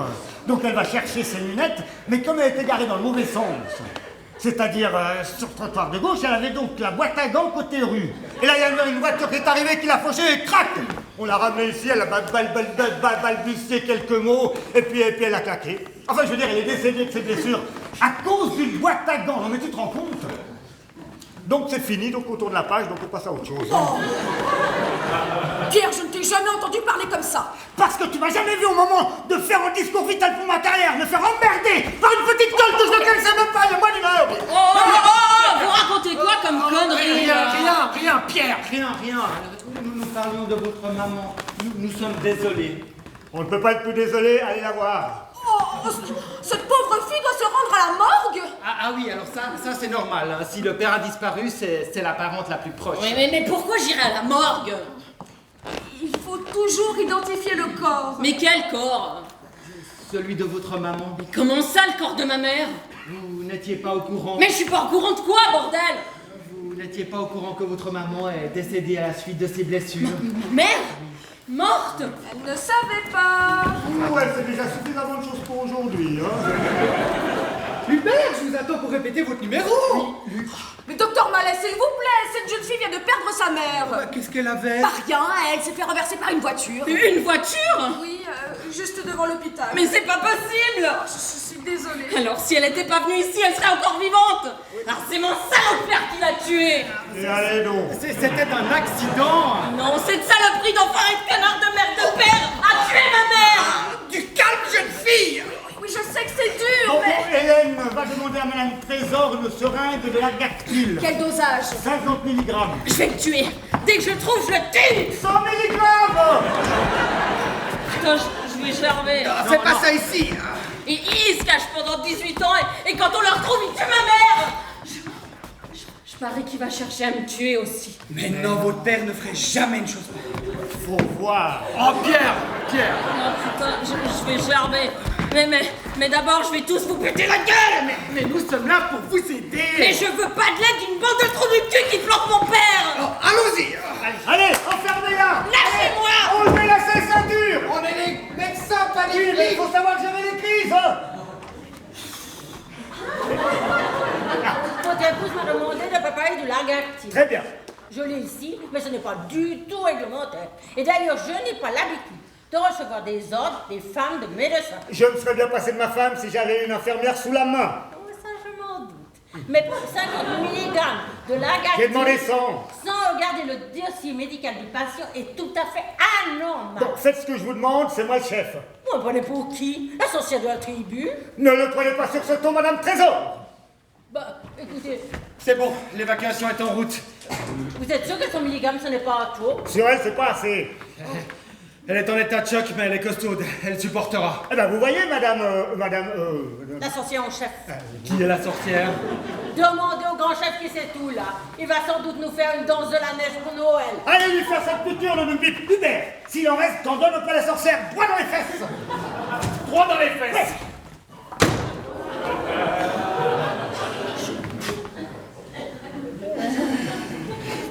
Donc elle va chercher ses lunettes, mais comme elle était garée dans le mauvais sens, c'est-à-dire sur le trottoir de gauche, elle avait donc la boîte à gants côté rue. Et là, il y a une voiture qui est arrivée, qui l'a fauchée et crac! On l'a ramenée ici, elle a balbutié quelques mots, et puis elle a claqué. Enfin, je veux dire, elle est décédée de ses blessures à cause d'une boîte à gants. Non, mais tu te rends compte? Donc c'est fini, donc on tourne la page, donc on passe à autre chose. Oh. Pierre, je ne t'ai jamais entendu parler comme ça. Parce que tu m'as jamais vu au moment de faire un discours vital pour ma carrière, me faire emmerder par une petite gueule que je ne connaissais même pas, il y a moins d'une heure. Vous racontez quoi comme conneries? Rien, Pierre, rien. Nous parlions de votre maman. Nous sommes désolés. On ne peut pas être plus désolé, allez la voir. Oh, cette pauvre fille doit se rendre à la morgue. Ah oui, alors ça c'est normal. Hein. Si le père a disparu, c'est la parente la plus proche. Oui, mais pourquoi j'irai à la morgue? Il faut toujours identifier le corps. Mais quel corps? Celui de votre maman. Mais comment ça, le corps de ma mère? Vous n'étiez pas au courant. Mais je suis pas au courant de quoi, bordel? Vous n'étiez pas au courant que votre maman est décédée à la suite de ses blessures. Ma mère? Morte? Elle ne savait pas. Ouais, c'est déjà suffisamment de choses pour aujourd'hui. Hein. Hubert, je vous attends pour répéter votre numéro. Mais docteur Mallet, s'il vous plaît, cette jeune fille vient de perdre sa mère. Qu'est-ce qu'elle avait? Pas rien, elle s'est fait renverser par une voiture. Une voiture? Oui, juste devant l'hôpital. Mais c'est pas possible! Je suis désolée. Alors si elle était pas venue ici, elle serait encore vivante! Alors c'est mon salaud père qui l'a tuée! Et allez donc. C'était un accident. Non, cette saloperie d'enfoiré de canard de merde de père a tué ma mère! Du calme, jeune fille. Oui, je sais que c'est dur, Bon, mais... Hélène va demander à Madame Trésor une seringue de l'Argactyl. Quel dosage? 50 mg. Je vais le tuer! Dès que je le trouve, je le tue! 100 mg. Putain, je vais gerber! Fais pas ça ici. Et il se cache pendant 18 ans et quand on le retrouve, il tue ma mère! Je parie qu'il va chercher à me tuer aussi. Mais non, votre père ne ferait jamais une chose pareille. Faut voir. Oh, Pierre. Oh putain, je vais gerber. Mais d'abord, je vais tous vous péter la gueule! Mais nous sommes là pour vous aider. Mais je veux pas de l'aide d'une bande de trous du cul qui planque mon père! Oh, allons-y. Allez, enfermez-la. Lâchez-moi! Enlevez la ceinture. On est les médecins, pas Oui, les mais il flics. faut savoir gérer les crises. Votre épouse m'a demandé de préparer du Largactyl. Très bien. Je l'ai ici, mais ce n'est pas du tout réglementaire. Et d'ailleurs, je n'ai pas l'habitude de recevoir des ordres des femmes de médecins. Je me serais bien passé de ma femme si j'avais une infirmière sous la main. Oh, ça, je m'en doute. Mais pour 50 mg de J'ai Largactyl, demandé 100. sans regarder le dossier médical du patient, est tout à fait anormal. Bon, faites ce que je vous demande, c'est moi le chef. Vous me prenez pour qui? La sorcière de la tribu? Ne le prenez pas sur ce ton, Madame Trésor. Bah, écoutez, C'est bon, l'évacuation est en route. vous êtes sûr que 100 mg, ce n'est pas trop? Sur elle, c'est pas assez. Elle est en état de choc, mais elle est costaude. Elle supportera. Eh ben, vous voyez, madame... La sorcière en chef. Qui est la sorcière? Demandez au grand chef qui sait tout, là. Il va sans doute nous faire une danse de la neige pour Noël. Allez lui faire cette piqûre, le bip. Hubert, s'il en reste, t'en donnes auprès de la sorcière. Droit dans les fesses. Droit dans les fesses. Ouais.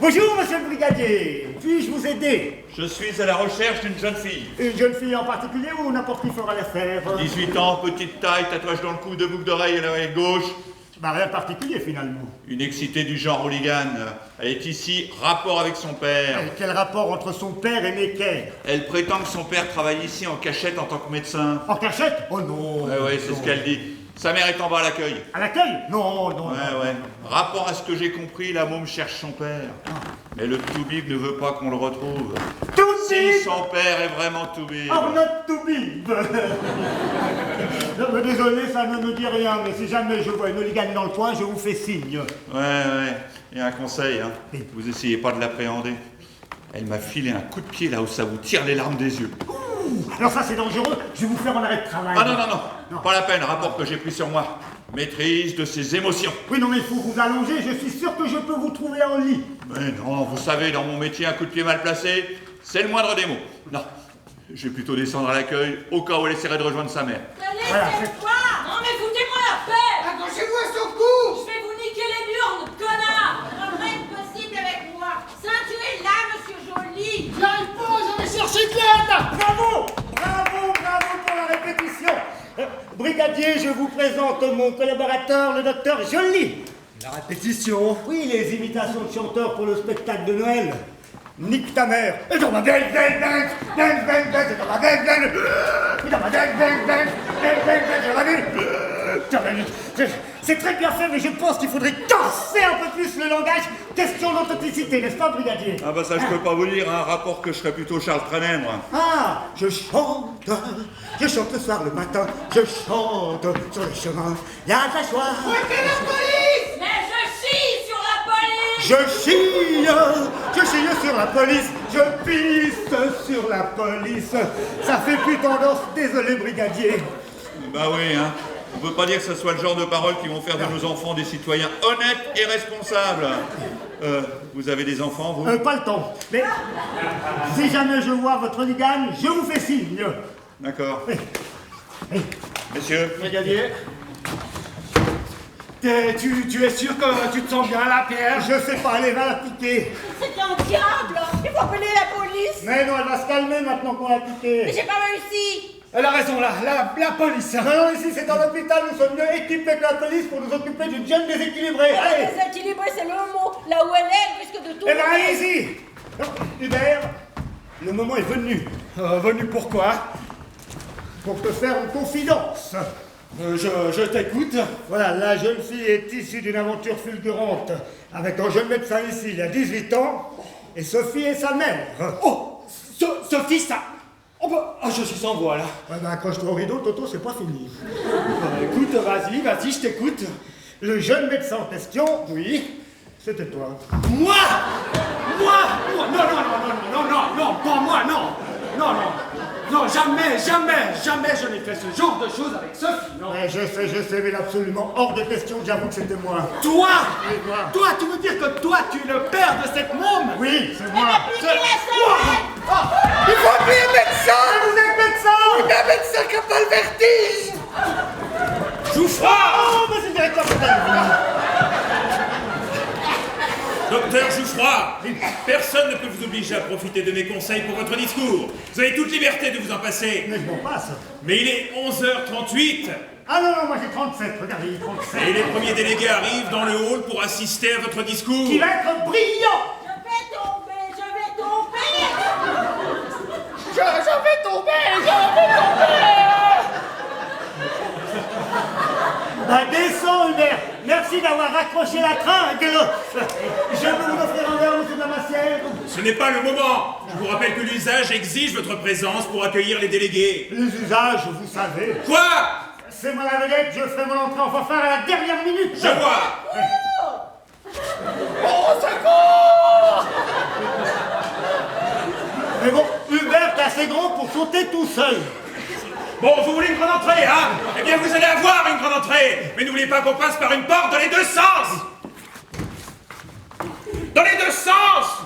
Bonjour, monsieur le brigadier. Puis-je vous aider? Je suis à la recherche d'une jeune fille. Une jeune fille en particulier ou n'importe qui fera l'affaire? 18 ans, petite taille, tatouage dans le cou, 2 boucles d'oreilles à l'oreille gauche. Bah rien de particulier finalement. Une excitée du genre hooligan. Elle est ici, rapport avec son père. Quel rapport entre son père et Necker? Elle prétend que son père travaille ici en cachette en tant que médecin. En cachette? Oh non. Ouais, c'est ce qu'elle dit. Sa mère est en bas à l'accueil. À l'accueil? Non. Ouais. Rapport à ce que j'ai compris, la môme cherche son père. Mais le Toubib ne veut pas qu'on le retrouve. Toubib? Si son père est vraiment Toubib. Oh, notre Toubib. Désolé, ça ne me dit rien, mais si jamais je vois une hooligan dans le coin, je vous fais signe. Ouais. Et un conseil, hein. Vous essayez pas de l'appréhender. Elle m'a filé un coup de pied là où ça vous tire les larmes des yeux. Alors ça c'est dangereux, je vais vous faire en arrêt de travail. Ah non, pas la peine, rapport que j'ai pris sur moi. Maîtrise de ses émotions. Oui, non mais il faut vous allonger, je suis sûr que je peux vous trouver en lit. Mais non, vous savez, dans mon métier, un coup de pied mal placé, c'est le moindre des mots. Non, je vais plutôt descendre à l'accueil, au cas où elle essaierait de rejoindre sa mère. Voilà, Laissez-moi! Non mais foutez-moi la paix! Accrochez-vous à son cou! Je vais vous niquer les murs, connard! Ça va être possible avec moi. Ceinturez-la, monsieur Joly. J'arrive pas, je vais chercher de l'aide. Bravo pour la répétition. Brigadier, je vous présente mon collaborateur, le docteur Joly. La répétition. Oui, les imitations de chanteurs pour le spectacle de Noël. Nique ta mère. Et dans ma bang, bang, bang, bang, bang, bang, et dans ma bang, bang, et dans ma bang, bang, bang, bang, bang, bang, c'est très bien fait, mais je pense qu'il faudrait casser un peu plus le langage. Question d'authenticité, n'est-ce pas, brigadier? Ah bah ça je peux pas vous dire, un rapport que je serais plutôt Charles Trenet, moi. Ah, je chante le soir, le matin, je chante sur les chemins, il y a de la joie. Arrêtez la police! Mais je chie sur la police! Je chie sur la police, je pisse sur la police. Ça fait plus tendance, désolé, brigadier. Bah oui, hein. On peut pas dire que ce soit le genre de paroles qui vont faire de nos enfants des citoyens honnêtes et responsables. Vous avez des enfants, vous? Pas le temps, mais si jamais je vois votre hooligan, je vous fais signe. D'accord. Oui. Messieurs. Brigadier. Tu es sûr que tu te sens bien là, Pierre? Je sais pas, allez, va la piquer. C'est un diable. Il faut appeler la police. Mais non, elle va se calmer maintenant qu'on l'a piqué. Mais j'ai pas réussi. Elle a raison, la police. Non, ici c'est un hôpital, nous sommes mieux équipés que la police pour nous occuper d'une jeune déséquilibrée. Allez. Déséquilibré, c'est le mot. Là où elle est, elle risque de tout. Eh ben allez-y. Hubert, le moment est venu. Venu pourquoi? Pour te faire une confidence. Je t'écoute. Voilà, la jeune fille est issue d'une aventure fulgurante avec un jeune médecin ici, il a 18 ans, et Sophie est sa mère. Oh, Sophie, ça... Oh bah, je suis sans voix là. Ouais, ben accroche-toi au rideau, Toto, c'est pas fini. Écoute, vas-y, je t'écoute. Le jeune médecin en question, Oui. c'était toi. Moi, non, pas moi, non, jamais je n'ai fait ce genre de choses avec Sophie, non. Ouais, je sais, mais il est absolument hors de question que j'avoue que c'était moi. Toi, Et moi. toi, tu veux dire que toi, tu es le père de cette môme? Oui, c'est moi. Il faut appeler un médecin! Vous êtes médecin! Un médecin qui n'a pas le vertige! Jouffroy! Oh, mais c'est le directeur de Docteur Jouffroy, personne ne peut vous obliger à profiter de mes conseils pour votre discours. Vous avez toute liberté de vous en passer. Mais je m'en passe. Mais il est 11h38 Ah non, moi j'ai 37, regardez, il est 37. et les premiers délégués arrivent dans le hall pour assister à votre discours. Qui va être brillant! Je vais tomber, je vais tomber. Bah descends, Hubert. Merci d'avoir raccroché la tringle. Je peux vous offrir un verre, monsieur Damascène. Ce n'est pas le moment. Je vous rappelle que l'usage exige votre présence pour accueillir les délégués. Les usages, vous savez. Quoi? C'est moi la vedette, je ferai mon entrée en fanfare à la dernière minute. Je vois. Mais bon, Hubert, t'es assez gros sauter tout seul. Bon, vous voulez une grande entrée, hein? Eh bien, vous allez avoir une grande entrée. Mais n'oubliez pas qu'on passe par une porte dans les deux sens. Dans les deux sens.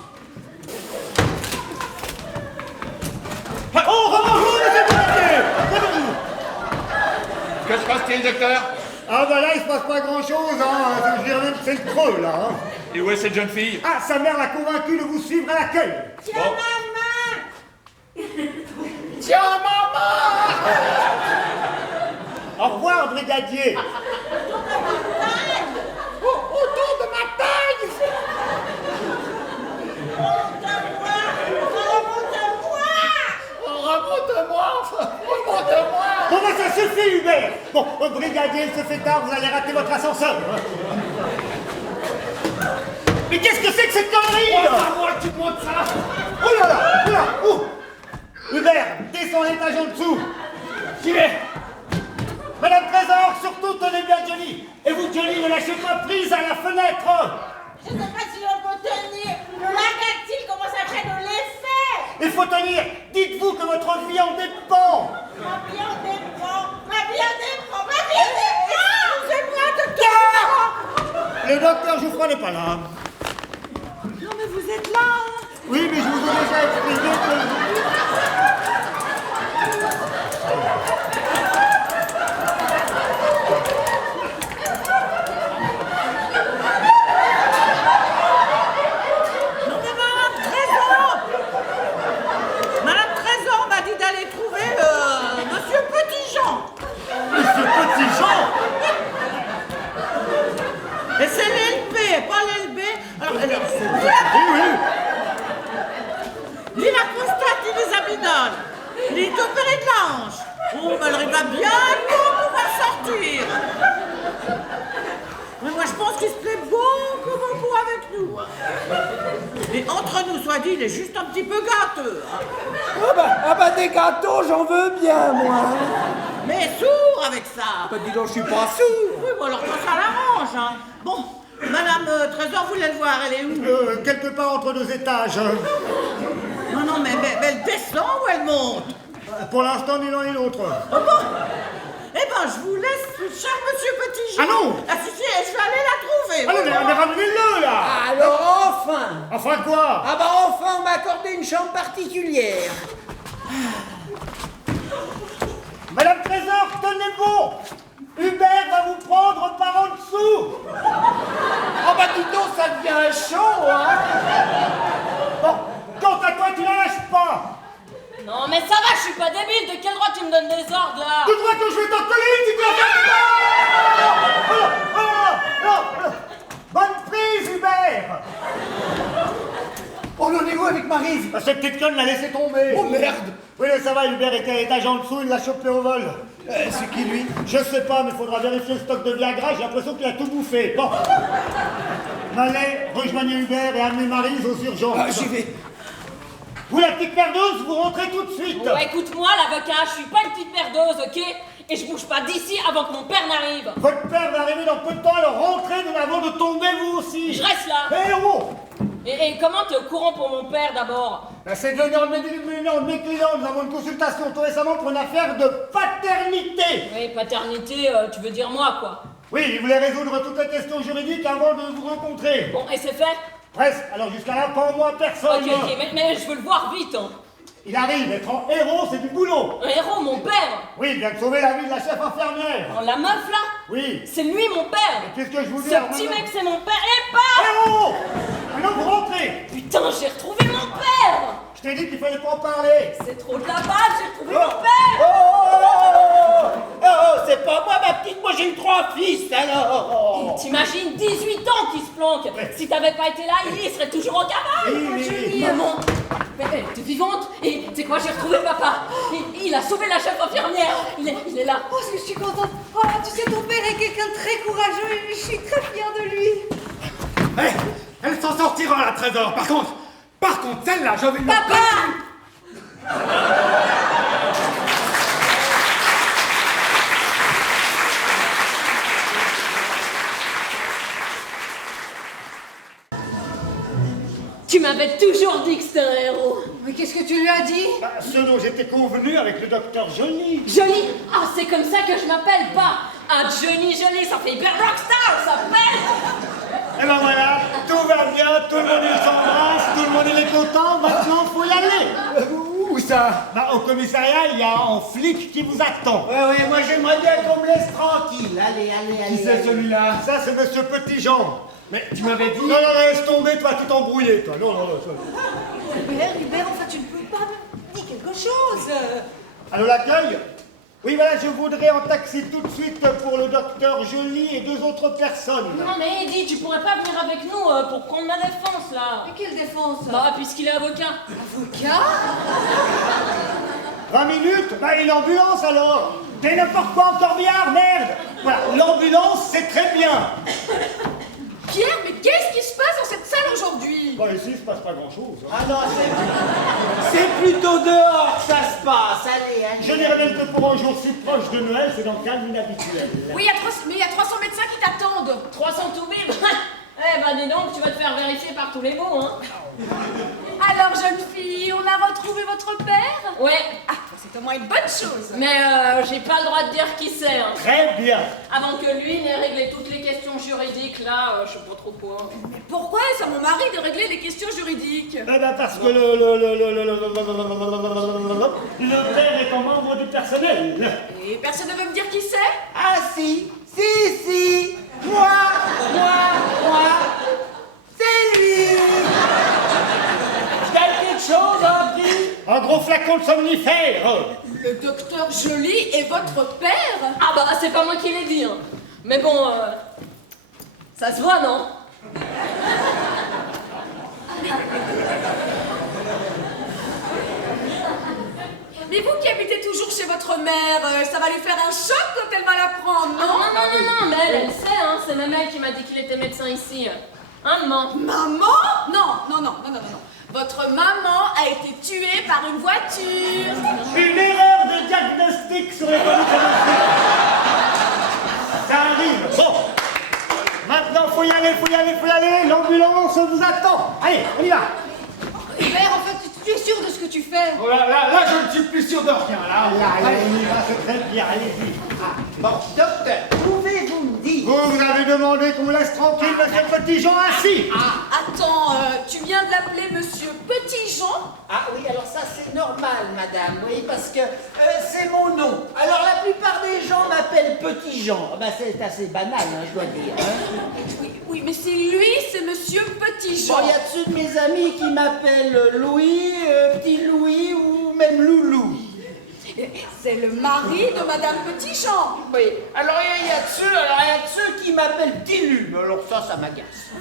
Oh, rebonjour, monsieur Brigadier! Rebonjour. Que se passe-t-il, docteur? Ah bah là, il se passe pas grand-chose, hein. Je dirais même que c'est le creux, là. Hein. Et où est cette jeune fille? Ah, sa mère l'a convaincu de vous suivre à l'accueil. Tiens, maman! Tiens, maman! Au revoir, brigadier. Autour de ma taille! Remonte-moi! Bon, bah ça suffit, Hubert! Bon, brigadier, il se fait tard, vous allez rater votre ascenseur. Mais qu'est-ce que c'est que cette connerie? Oh, c'est à moi que tu te montres ça! Oh là là! Oh là! Oh! Hubert, descends l'étage en dessous! J'y vais! Madame Trésor, surtout tenez bien Johnny! Et vous, Johnny, ne lâchez pas prise à la fenêtre! Je ne sais pas si on peut tenir. Le lagartille commence à faire de l'effet. Il faut tenir! Dites-vous que votre vie en dépend! Ma vie en dépend. Ma vie en dépend. Ma vie en dépend. Excusez-moi, docteur. Le docteur Jouffroy n'est pas là. Non, mais vous êtes là, hein? Oui, mais je vous ai déjà expliqué que... Madame Trésor m'a dit d'aller trouver Monsieur Petit-Jean. Monsieur Petit-Jean! Et c'est l'LB, pas l'LB. Alors, Oui. il a constaté des abdominales. Il est opéré de la hanche. Oh, mais il va bientôt pouvoir sortir. Mais moi, je pense qu'il se plaît beaucoup avec nous. Et entre nous, soit dit, il est juste un petit peu gâteux. Ah bah des gâteaux, j'en veux bien, moi. Mais sourd avec ça. Bah dis donc, je suis pas sourd. Oui, bon, alors ça l'arrange. Hein. Bon, Madame Trésor voulait le voir, elle est où? Quelque part entre deux étages. Non, mais elle descend ou elle monte? Pour l'instant, ni l'un ni l'autre. Oh bon? Eh ben, je vous laisse, cher Monsieur Petit-Jean. Ah non! Ah si, je vais aller la trouver. Ah non, mais ramenez-le, là! Alors enfin. Enfin quoi? Ah bah enfin, on m'a accordé une chambre particulière. Madame Trésor, tenez bon! Hubert va vous prendre par en dessous! Ah bah dis donc, ça devient chaud, hein. Bon, quant à toi, tu la lâches pas! Non, mais ça va, je suis pas débile. De quel droit tu me donnes des ordres là? Tu crois que je vais t'encoller, tu dois faire... Bonne prise, Hubert! On en est où avec Maryse? Cette petite conne l'a laissé tomber. Oh merde. Oui, mais ça va, Hubert était à l'étage en dessous, il l'a chopé au vol. C'est qui lui? Je sais pas, mais faudra vérifier le stock de Viagra, j'ai l'impression qu'il a tout bouffé. Bon. Malais, rejoignez Hubert et amenez Maryse aux urgences. Ah, j'y vais. Vous, la petite perdeuse, vous rentrez tout de suite. Bon, écoute-moi, l'avocat, je suis pas une petite perdeuse, ok? Et je bouge pas d'ici avant que mon père n'arrive. Votre père va arriver dans peu de temps, alors rentrez nous avant de tomber vous aussi. Je reste là. Eh oh! Et comment t'es au courant pour mon père d'abord? C'est devenu en mes clients, nous avons une consultation tout récemment pour une affaire de paternité. Oui, paternité, tu veux dire moi, quoi. Oui, il voulait résoudre toutes les questions juridiques avant de vous rencontrer. Bon, et c'est fait? Presque, alors jusqu'à là, pas moi, personne. Ok, mais je veux le voir vite, hein. Il arrive, être en héros, c'est du boulot. Un héros, mon père? Oui, il vient de sauver la vie de la chef infirmière. Oh, la meuf, là? Oui. C'est lui, mon père. Qu'est-ce que je vous dis? Ce petit mec, c'est mon père. Et pas! Héros! Maintenant, vous rentrez. Putain, j'ai retrouvé mon père! Je t'ai dit qu'il fallait pas en parler. C'est trop de la balle, j'ai retrouvé mon père! Oh, c'est pas moi, ma petite, moi j'ai eu 3 fils, alors. T'imagines 18 ans qu'il se planque. Si t'avais pas été là, il serait toujours en cavale. Oui. Maman, mais t'es vivante. Et tu sais quoi, j'ai retrouvé papa. Il a sauvé la chef infirmière. Il est là. Oh, je suis contente. Oh, tu sais, ton père est quelqu'un de très courageux et je suis très fière de lui. Hé, elle s'en sortira, la Trésor. Par contre, celle-là, je vais... Papa! Tu m'avais toujours dit que c'était un héros. Mais qu'est-ce que tu lui as dit? Bah, ce dont j'étais convenu avec le docteur Johnny. Johnny? Ah, c'est comme ça que je m'appelle, pas un Johnny Johnny, ça fait hyper rockstar, ça pèse. Et ben voilà, tout va bien, tout le monde il s'embrasse, tout le monde il est content, maintenant faut y aller. Où ça? Bah, au commissariat, il y a un flic qui vous attend. Ouais, moi j'aimerais bien qu'on me laisse tranquille. Allez. Qui c'est celui-là? Ça, c'est monsieur Petitjean. Mais tu m'avais dit... Non, laisse tomber, toi, tu t'embrouillais, toi. Non. Hubert, enfin, tu ne peux pas me dire quelque chose. Allô, l'accueil? Oui, voilà, je voudrais un taxi tout de suite pour le docteur Joly et 2 autres personnes. Non mais Eddie, tu pourrais pas venir avec nous pour prendre ma défense là? Mais quelle défense? Bah puisqu'il est avocat. Avocat? 20 minutes? Bah, une ambulance alors. T'es n'importe quoi en corbillard, merde. Voilà, l'ambulance, c'est très bien. Pierre, mais qu'est-ce qui se passe dans cette salle aujourd'hui? Bah, ici, il se passe pas grand-chose. Ah non, c'est plutôt dehors que ça se passe. Allez. Je dirais même que pour un jour si proche de Noël, c'est dans le calme inhabituel. Oui, mais il y a 300 médecins qui t'attendent. 300 toubibs. Eh ben dis donc, tu vas te faire vérifier par tous les bouts, hein. Alors, jeune fille, on a retrouvé votre père? Ouais. Ah, c'est au moins une bonne chose. Mais j'ai pas le droit de dire qui c'est, hein. Très bien. Avant que lui n'ait réglé toutes les questions juridiques, là, je sais pas trop quoi. Mais pourquoi c'est à mon mari de régler les questions juridiques? Eh ben parce que le père est un membre du personnel. Et personne ne veut me dire qui c'est? Ah si. Moi. C'est lui. Je gagne quelque chose, hein, Pris? Un gros flacon de somnifère. Le docteur Joly est votre père? Ah bah c'est pas moi qui l'ai dit, hein. Mais bon, ça se voit, non? Mais vous qui habitez toujours chez votre mère, ça va lui faire un choc quand elle va l'apprendre, non? Non, mais elle sait, hein, c'est même elle qui m'a dit qu'il était médecin ici. Hein, maman? Maman? Non. Votre maman a été tuée par une voiture. Une erreur de diagnostic sur les policiers. Ça arrive. Bon. Maintenant, faut y aller. L'ambulance vous attend. Allez, on y va. Hubert, en fait, tu es sûr de ce que tu fais? Oh là, je ne suis plus sûr de rien, là. Allez, on y va, c'est très bien, allez-y. Bon, docteur, pouvez-vous me dire... Vous avez demandé qu'on vous laisse tranquille, monsieur Petitjean, ainsi. Attends, tu viens de l'appeler monsieur Petitjean? Ah oui, alors ça c'est normal, madame, oui, parce que c'est mon nom. Alors la plupart des gens m'appellent Petit Jean. Ben, c'est assez banal, hein, je dois dire. Hein. Oui, mais c'est lui, c'est monsieur Petitjean. Bon, il y a ceux de mes amis qui m'appellent Louis, Petit Louis ou même Loulou. C'est le mari de madame Petitjean. Oui, alors il y a de ceux qui m'appellent Petit Lu, mais alors ça m'agace.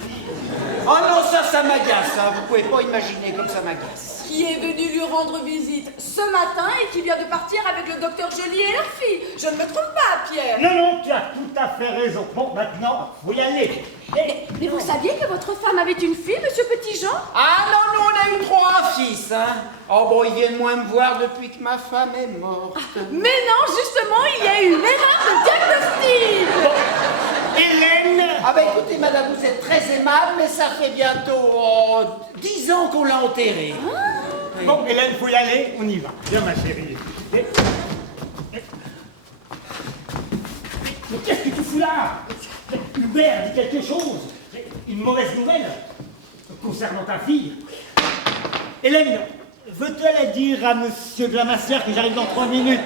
Oh non, ça m'agace, hein. Vous pouvez pas imaginer comme ça m'agace. Qui est venu lui rendre visite ce matin et qui vient de partir avec le docteur Joly et leur fille. Je ne me trompe pas, Pierre. Non, tu as tout à fait raison. Bon, maintenant, faut y aller. Mais vous saviez que votre femme avait une fille, monsieur Petitjean? Ah non, nous on a eu 3 fils, hein. Oh bon, ils viennent moins me voir depuis que ma femme est morte. Mais non, justement, il y a eu une erreur de diagnostic. Hélène. Ah ben écoutez, madame, vous êtes très aimable, mais ça fait bientôt 10 ans qu'on l'a enterré. Oui. Bon, Hélène, faut y aller, on y va. Viens, ma chérie. Mais qu'est-ce que tu fous là? Hubert dit quelque chose. Une mauvaise nouvelle concernant ta fille. Hélène, veux-tu aller dire à monsieur de la Massière que j'arrive dans 3 minutes?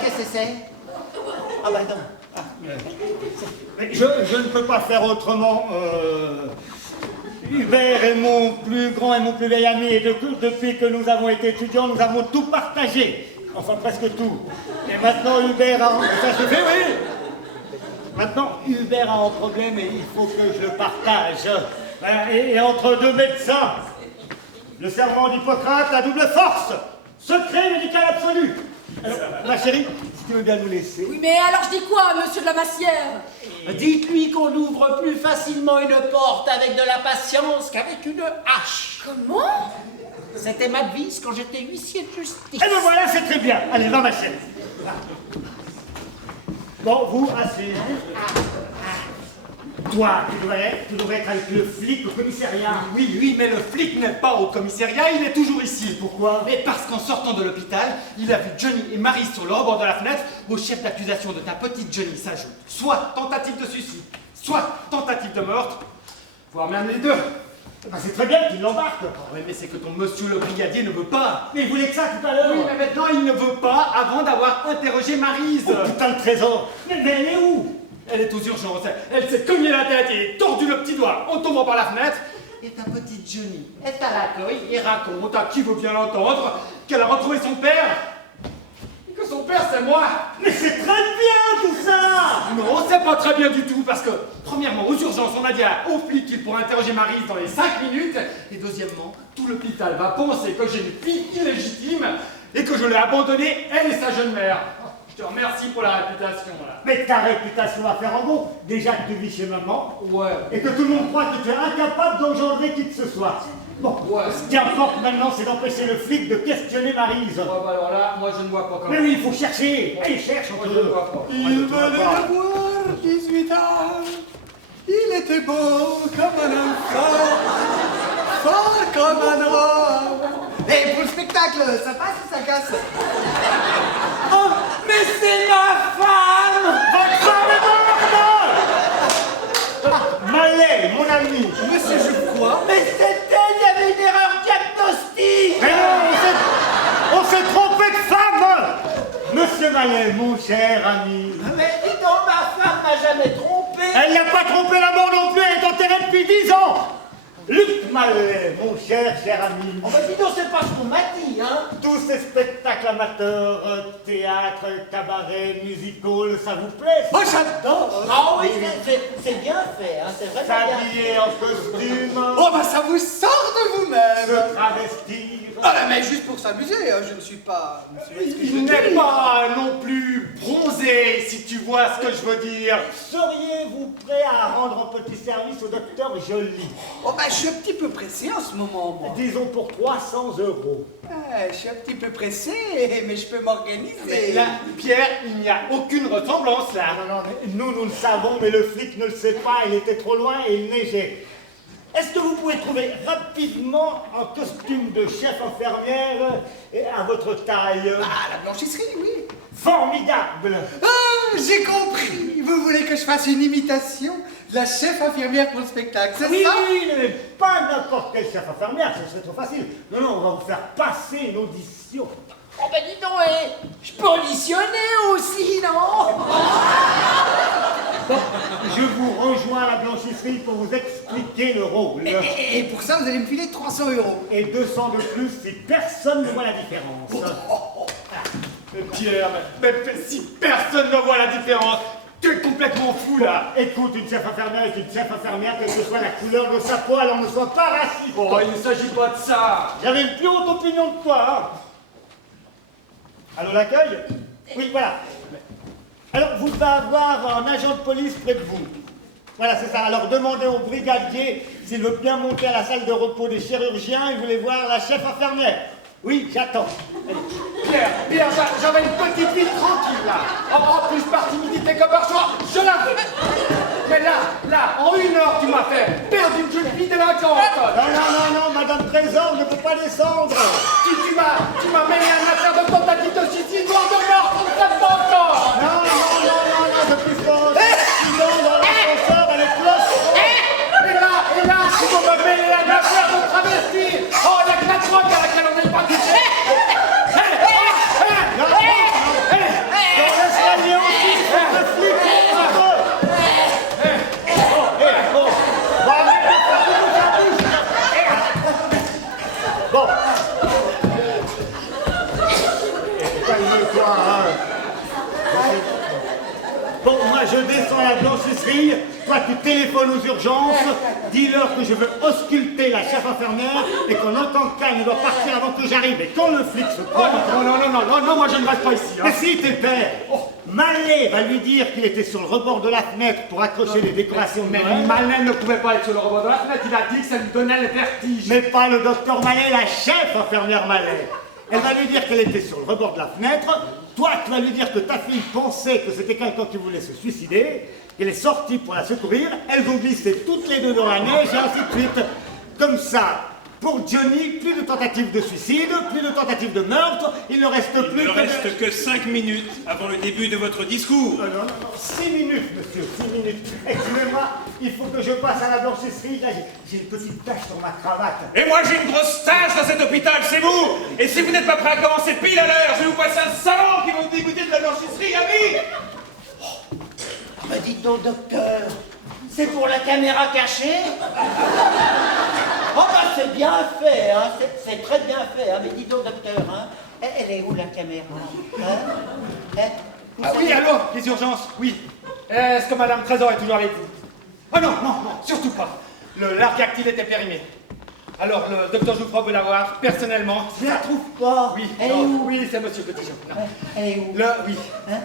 Qu'est-ce que c'est? Ah ben non. Mais je ne peux pas faire autrement. Hubert est mon plus grand et mon plus vieil ami, et depuis que nous avons été étudiants, nous avons tout partagé. Enfin, presque tout. Et maintenant, Hubert a... Ça se fait, oui. Maintenant, Hubert a un problème et il faut que je le partage. Et entre 2 médecins, le serment d'Hippocrate, la double force, secret médical absolu. Alors, ma chérie, si tu veux bien nous laisser. Oui, mais alors je dis quoi, monsieur de la Massière? Dites-lui qu'on ouvre plus facilement une porte avec de la patience qu'avec une hache. Comment? C'était ma devise quand j'étais huissier de justice. Eh ben voilà, c'est très bien. Allez, va ma chérie. Bon, vous, assez. Toi, tu devrais être avec le flic au commissariat. Oui, mais le flic n'est pas au commissariat, il est toujours ici. Pourquoi? Mais parce qu'en sortant de l'hôpital, il a vu Johnny et Marie sur le rebord de la fenêtre. Au chef d'accusation de ta petite Johnny s'ajoute soit tentative de suicide, soit tentative de meurtre, voire même les deux. Bah, c'est très bien qu'il l'embarque. Oui, mais c'est que ton monsieur le brigadier ne veut pas. Mais il voulait que ça tout à l'heure. Oui, mais maintenant il ne veut pas avant d'avoir interrogé Maryse. Oh putain de trésor. Mais elle est où? Elle est aux urgences. Elle s'est cognée la tête et tordu le petit doigt en tombant par la fenêtre. Et ta petite Johnny est à l'accueil et raconte à qui veut bien l'entendre qu'elle a retrouvé son père. Et que son père c'est moi. Mais c'est très bien tout ça. Non, c'est pas très bien du tout parce que, premièrement, aux urgences, on a dit au flic qu'il pourra interroger Maryse dans les 5 minutes. Et deuxièmement, tout l'hôpital va penser que j'ai une fille illégitime et que je l'ai abandonnée, elle et sa jeune mère. Je te remercie pour la réputation, là. Mais ta réputation va faire en bon. Déjà que tu vis chez maman. Ouais. Et que tout le monde croit que tu es incapable d'engendrer qui que ce soit. Bon, Ouais. ce qui importe maintenant, c'est d'empêcher le flic de questionner Maryse. Ouais, bah alors là, moi je ne vois pas comment. Mais oui, il faut chercher. Allez, cherche Moi entre je ne eux. vois pas. Il venait d'avoir 18 ans. Il était beau comme un enfant, fort comme un homme. Et pour le spectacle, ça passe ou ça casse? Oh, mais c'est ma femme! Votre femme est morte! Malais, mon ami. Monsieur, je crois. Mais c'était, il y avait une erreur diagnostique. Mais non, on s'est trompé de femme. Monsieur Malais, mon cher ami. Mais dis donc, ma femme m'a jamais trompé. Elle n'a pas trompé la mort non plus, elle est enterrée depuis 10 ans. Luc Malais, mon cher ami. Oh bah dis donc, c'est pas ce qu'on m'a dit, hein. Tous ces spectacles amateurs, théâtre, cabaret, musical, ça vous plaît? Oh, j'adore. Ah oui, c'est bien fait, hein, c'est vraiment bien fait. S'habiller en costume, Oh, bah ça vous sort de vous-même. se travestir. Ah, mais juste pour s'amuser, hein, je ne suis pas... Il n'est pas non plus bronzé, si tu vois ce que je veux dire. Seriez-vous prêt à rendre un petit service au docteur Joly? Oh, bah je suis un petit peu pressé en ce moment, moi. Disons pour 300 €. Je suis un petit peu pressé, mais je peux m'organiser. Mais là, Pierre, il n'y a aucune ressemblance là. Non, mais nous le savons, mais le flic ne le sait pas, il était trop loin et il neigeait. Est-ce que vous pouvez trouver rapidement un costume de chef infirmière à votre taille? Ah, la blanchisserie, oui. Formidable! Ah, j'ai compris. Vous voulez que je fasse une imitation de la chef infirmière pour le spectacle, c'est Oui, ça? mais pas n'importe quel chef infirmière, ce serait trop facile. Non, on va vous faire passer une audition. Oh ben dis donc, je peux auditionner aussi, non? Bon, je vous rejoins à la blanchisserie pour vous expliquer le rôle. Et pour ça, vous allez me filer 300 €. Et 200 de plus si personne ne voit la différence. Mais Pierre, mais si personne ne voit la différence, tu es complètement fou là. Écoute, une chef infirmière est une chef infirmière, quelle que soit la couleur de sa peau, alors ne sois pas raciste. Oh, il ne s'agit pas de ça. J'avais une plus haute opinion de toi, hein. Allô, l'accueil? Oui, voilà. Alors, vous devez avoir un agent de police près de vous. Voilà, c'est ça. Alors, demandez au brigadier s'il veut bien monter à la salle de repos des chirurgiens et voulez voir la chef infirmière. Oui, j'attends. Pierre, j'avais une petite vie tranquille là. En plus, par timidité comme par choix, je la fais. Mais là, en 1 heure, tu m'as fait perdre une jeune fille délinquante. Non, Madame Trésor ne peut pas descendre. Tu m'as mêlé à une affaire de tentative de suicide, voire de mort, on ne sait pas encore. Non, de plus fort. Sinon, dans l'ascenseur, elle est cloche. Et là, tu vas me mêler à une affaire de travesti. Oh, il y a que la drogue à laquelle on n'est pas touché. Dans l'escalier aussi, le flic, Bon. Calme-toi, hein. Bon, moi je descends à la blanchisserie, toi tu téléphones aux urgences, dis-leur que je veux ausculter la chef infirmière et qu'en entend qu'elle doit partir avant que j'arrive. Et quand le flic se pointe... Non, moi je ne reste pas ici. Mais si, t'es père. Malais va lui dire qu'il était sur le rebord de la fenêtre pour accrocher les décorations de Mais Noël. Malais ne pouvait pas être sur le rebord de la fenêtre, il a dit que ça lui donnait le vertige. Mais pas le docteur Malais, la chef infirmière Malais. Elle va lui dire qu'elle était sur le rebord de la fenêtre, toi, tu vas lui dire que ta fille pensait que c'était quelqu'un qui voulait se suicider, qu'elle est sortie pour la secourir, elles vont glisser toutes les deux dans la neige et ainsi de suite. Comme ça, pour Johnny, plus de tentatives de suicide, plus de tentatives de meurtre, il ne reste plus Il ne que... reste que 5 minutes avant le début de votre discours. Non, 6 minutes, monsieur, 6 minutes. Excusez-moi, il faut que je passe à la blanchisserie. Là, j'ai une petite tache sur ma cravate. Et moi j'ai une grosse tache dans cet hôpital, c'est vous. Et si vous n'êtes pas prêt à commencer pile à l'heure, je vais vous passer un salon qui va vous dégoûter de la blanchisserie, ami. Mais dites donc, docteur, c'est pour la caméra cachée? Oh bah c'est bien fait, hein, c'est très bien fait, hein. Mais dis donc, docteur, hein, elle est où la caméra, hein? Ah oui, allô, les urgences, oui. Est-ce que Madame Trésor est toujours avec vous? Oh non, surtout pas. Le largactyle était périmé. Alors, le docteur Jouffroy veut la voir, personnellement. Je la trouve pas. Oui, Elle est où? oui, c'est Monsieur Petitjean. Elle est où? Oui. Hein?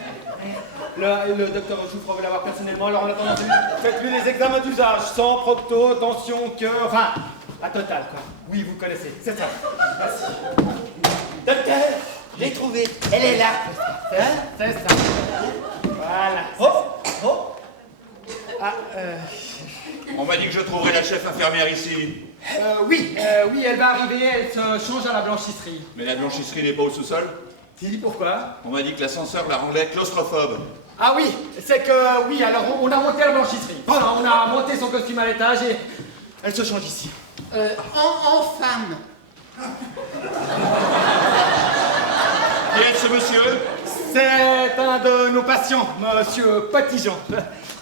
Le docteur Jouffroy veut la voir personnellement, alors en attendant, faites-lui les examens d'usage, sang, procto, tension, cœur, enfin, la totale, quoi. Oui, vous connaissez, c'est ça. Merci. Docteur, je l'ai trouvée, elle est là. Hein? C'est ça. Voilà. Oh. On m'a dit que je trouverais la chef infirmière ici. Oui, elle va arriver, elle se change à la blanchisserie. Mais la blanchisserie n'est pas au sous-sol? Si, pourquoi? On m'a dit que l'ascenseur la rendait claustrophobe. Ah oui, c'est que, oui, alors on a monté la blanchisserie. Voilà, on a monté son costume à l'étage et elle se change ici. En femme. Qui est ce monsieur? C'est un de nos patients, Monsieur Petitjean.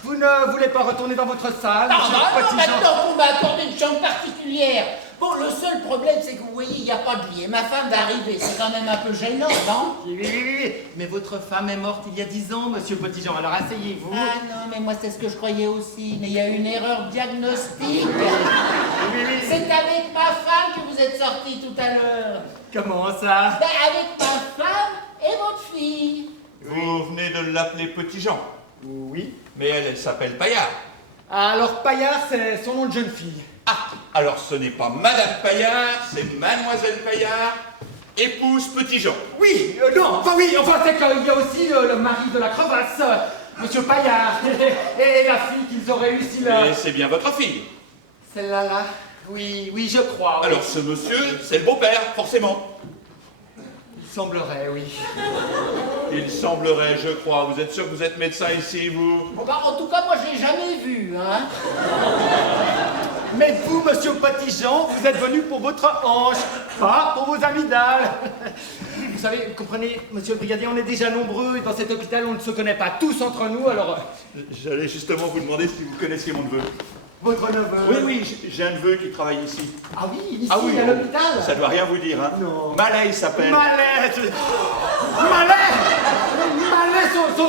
Vous ne voulez pas retourner dans votre salle, Monsieur Petitjean? Maintenant qu'on m'a accordé une chambre particulière. Bon, le seul problème, c'est que vous voyez, il n'y a pas de lit. Et ma femme va arriver, c'est quand même un peu gênant, non? Oui. Mais votre femme est morte il y a 10 ans, Monsieur Petitjean, alors asseyez-vous. Ah non, mais moi, c'est ce que je croyais aussi. Mais il y a une erreur diagnostique. C'est avec ma femme que vous êtes sortis tout à l'heure. Comment ça? Ben, avec ma femme et votre fille. Vous venez de l'appeler Petitjean? Oui. Mais elle s'appelle Paillard. Alors, Paillard, c'est son nom de jeune fille. Ah, alors ce n'est pas Madame Paillard, c'est Mademoiselle Paillard, épouse Petitjean. Oui, c'est qu'il y a aussi le mari de la crevasse, Monsieur Paillard, et la fille qu'ils auraient eu si Et c'est bien votre fille. Celle-là, là? Oui, je crois. Oui. Alors ce monsieur, c'est le beau-père, forcément. Il semblerait, oui. Il semblerait, je crois. Vous êtes sûr que vous êtes médecin ici, vous? Bon, bah, en tout cas, moi, je l'ai jamais vu, hein. Mais vous, Monsieur Petitjean, vous êtes venu pour votre hanche, pas pour vos amygdales. Vous savez, comprenez, Monsieur le Brigadier, on est déjà nombreux et dans cet hôpital, on ne se connaît pas tous entre nous, alors... J'allais justement vous demander si vous connaissiez mon neveu. Votre neveu? Oui, j'ai un neveu qui travaille ici. Ah oui, ici, à l'hôpital? Ça doit rien vous dire, hein? Non. Malais, il s'appelle. Malais!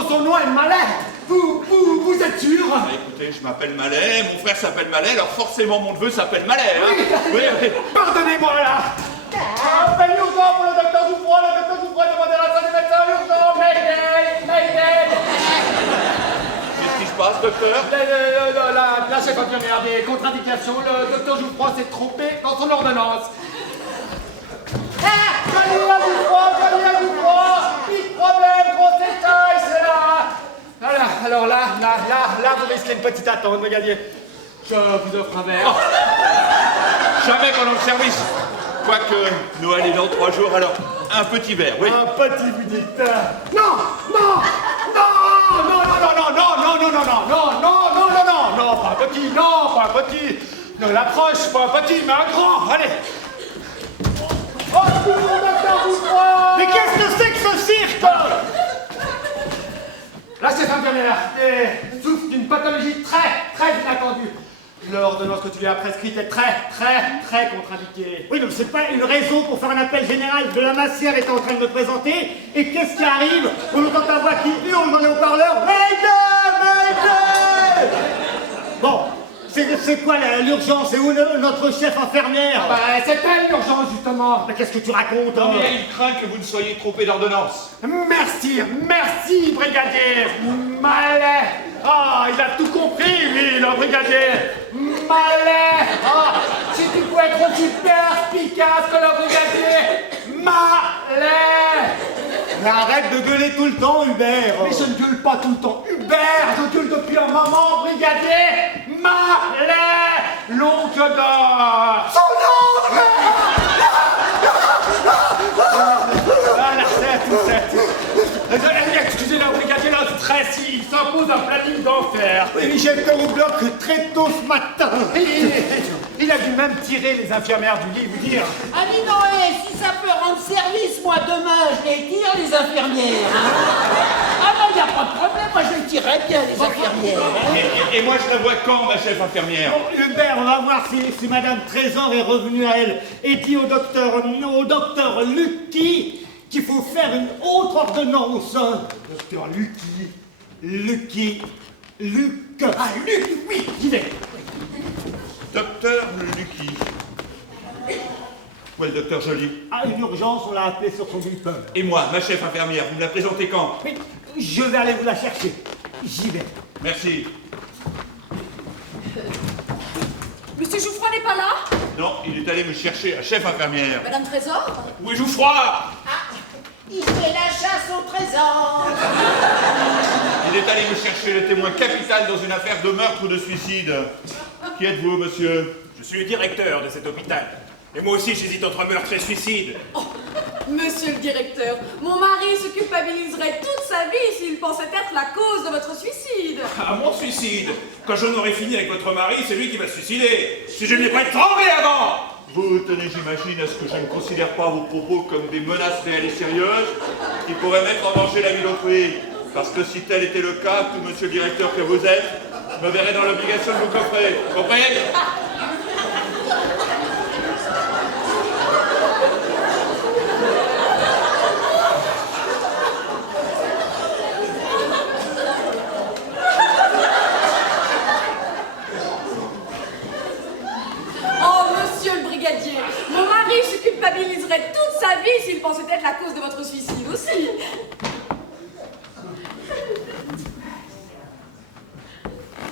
Son nom est Malais! Vous êtes sûr? Ah, écoutez, je m'appelle Malais, mon frère s'appelle Malais, alors forcément mon neveu s'appelle Malais, hein? Oui. Pardonnez-moi là! Appel urgent pour le docteur Jouffroy, demandez la salle du médecin, urgent! Mayday! Qu'est-ce qui se passe, docteur? La chef infirmière des contre-indications, le docteur Jouffroy s'est trompé dans son ordonnance. Johnny à Jouffroy! Big problème, gros détail, c'est là! Voilà, alors là, vous risquez une petite attente, brigadier. Je vous offre un verre. Oh. Jamais pendant le service. Quoique Noël est dans 3 jours, alors un petit verre, oui. Un petit, vous dites. Non, pas un petit. Ne l'approche, pas un petit, mais un grand. Allez. Oh, docteur Jouffroy! Mais qu'est-ce que c'est que ce cirque? La chef infirmière souffre d'une pathologie très inattendue. L'ordonnance que tu lui as prescrite est très contre-indiquée. Oui, donc c'est pas une raison pour faire un appel général. De la Massière est en train de me présenter, et qu'est-ce qui arrive? On entend ta voix qui hurle dans les haut-parleurs. Mayday! Bon, c'est quoi l'urgence? C'est où notre chef infirmière? C'est elle l'urgence, justement. Mais qu'est-ce que tu racontes? Non, mais il craint que vous ne soyez trompé d'ordonnance. Merci, brigadier. Malais. Ah, il a tout compris, lui, le brigadier. Malais. Ah, si tu pouvais être aussi perspicace que le brigadier. Malais. Mais arrête de gueuler tout le temps, Hubert. Mais je ne gueule pas tout le temps. Hubert, je gueule depuis un moment, brigadier. Malais, l'oncle d'or. Son oncle. Voilà, c'est tout. Excusez-la, brigadier, là, stress, il s'impose un planning d'enfer. Oui, j'étais au bloc très tôt ce matin. Il a dû même tirer les infirmières du lit, vous dire. Ah, dis donc, si ça peut rendre service, moi, demain, je les tire, les infirmières. Ah non, il n'y a pas de problème, moi, je les tirerai bien, les infirmières. Et moi, je la vois quand, ma chef infirmière? Bon, Hubert, on va voir si Madame Trésor est revenue à elle et dit au docteur Lucky qu'il faut faire une autre ordonnance. Docteur Lucky. Luc. Ah, Luc, oui, j'y vais. Docteur Lucky. Où est le docteur Joly? Ah, une urgence, on l'a appelé sur son bulletin. Et moi, ma chef infirmière, vous me la présentez quand? Mais je vais aller vous la chercher. J'y vais. Merci. Monsieur Jouffroy n'est pas là? Non, il est allé me chercher, la chef infirmière. Madame Trésor? Où est Jouffroy? Il fait la chasse au trésor. Il est allé me chercher le témoin capital dans une affaire de meurtre ou de suicide. Qui êtes-vous, monsieur? Je suis le directeur de cet hôpital. Et moi aussi, j'hésite entre meurtre et suicide. Oh, monsieur le directeur, mon mari se culpabiliserait toute sa vie s'il pensait être la cause de votre suicide. Ah, mon suicide? Quand j'en aurai fini avec votre mari, c'est lui qui va se suicider. Si je ne l'ai pas tremblé avant! Vous tenez, j'imagine, à ce que je ne considère pas vos propos comme des menaces réelles et sérieuses qui pourraient mettre en danger la vie d'autrui. Parce que si tel était le cas, tout monsieur le directeur que vous êtes, je me verrais dans l'obligation de vous coffrer. Comprenez? Mon mari se culpabiliserait toute sa vie s'il pensait être la cause de votre suicide aussi.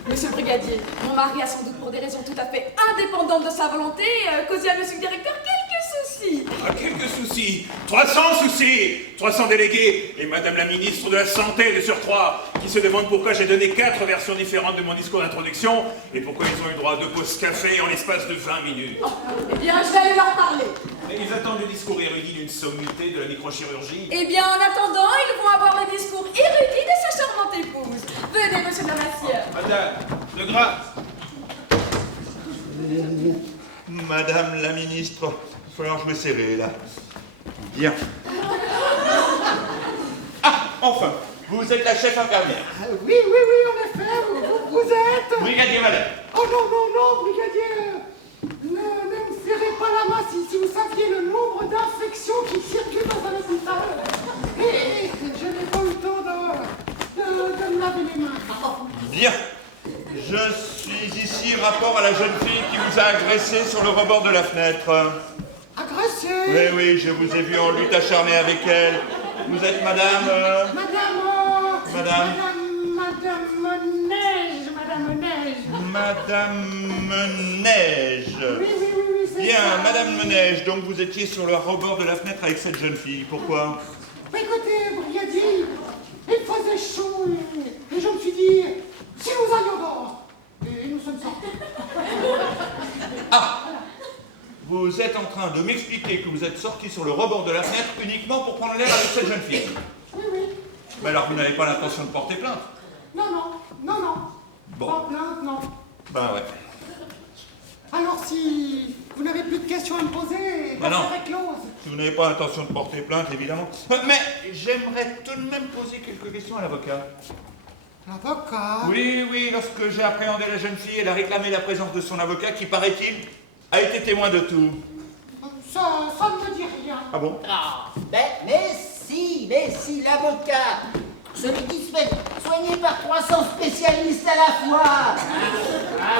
Monsieur le brigadier, mon mari a sans doute pour des raisons tout à fait indépendantes de sa volonté causé à monsieur le directeur quelques soucis. Ah, quelques soucis? 300 soucis! 300 délégués et madame la ministre de la Santé de surcroît qui se demandent pourquoi j'ai donné 4 versions différentes de mon discours d'introduction et pourquoi ils ont eu droit à 2 pauses café en l'espace de 20 minutes. Oh, eh bien, je vais aller leur parler. Et ils attendent le discours érudit d'une sommité de la microchirurgie. Eh bien, en attendant, ils vont avoir le discours érudit de sa charmante épouse. Venez, monsieur de la Massière. Madame, de grâce. Madame la ministre, il va falloir jouer serré, là. Bien. Ah, enfin, vous êtes la chef infirmière. Oui, en effet, vous êtes... Brigadier, madame. Oh non, brigadier. Ne me serrez pas la main si vous saviez le nombre d'infections qui circulent dans un hôpital. Et je n'ai pas eu le temps de me laver les mains. Bien. Je suis ici rapport à la jeune fille qui vous a agressé sur le rebord de la fenêtre. Agressé? Oui, je vous ai vu en lutte acharnée avec elle. Vous êtes madame... Madame Neige. Oui, c'est Bien, ça. Madame Neige, donc vous étiez sur le rebord de la fenêtre avec cette jeune fille. Pourquoi? Écoutez, brigadier, il faisait chaud et je me suis dit, si nous allions dehors, et nous sommes sortis. Ah! Vous êtes en train de m'expliquer que vous êtes sorti sur le rebord de la fenêtre uniquement pour prendre l'air avec cette jeune fille. Oui. Mais alors vous n'avez pas l'intention de porter plainte? Non. Bon. Pas plainte, non. Ben ouais. Alors si vous n'avez plus de questions à me poser, Ben non. serait close. Si vous n'avez pas l'intention de porter plainte, évidemment. Mais j'aimerais tout de même poser quelques questions à l'avocat. L'avocat? Oui, lorsque j'ai appréhendé la jeune fille, elle a réclamé la présence de son avocat qui, paraît-il, a été témoin de tout. Ça ne me dit rien. Ah bon? Mais si, l'avocat, celui qui se fait soigner par 300 spécialistes à la fois.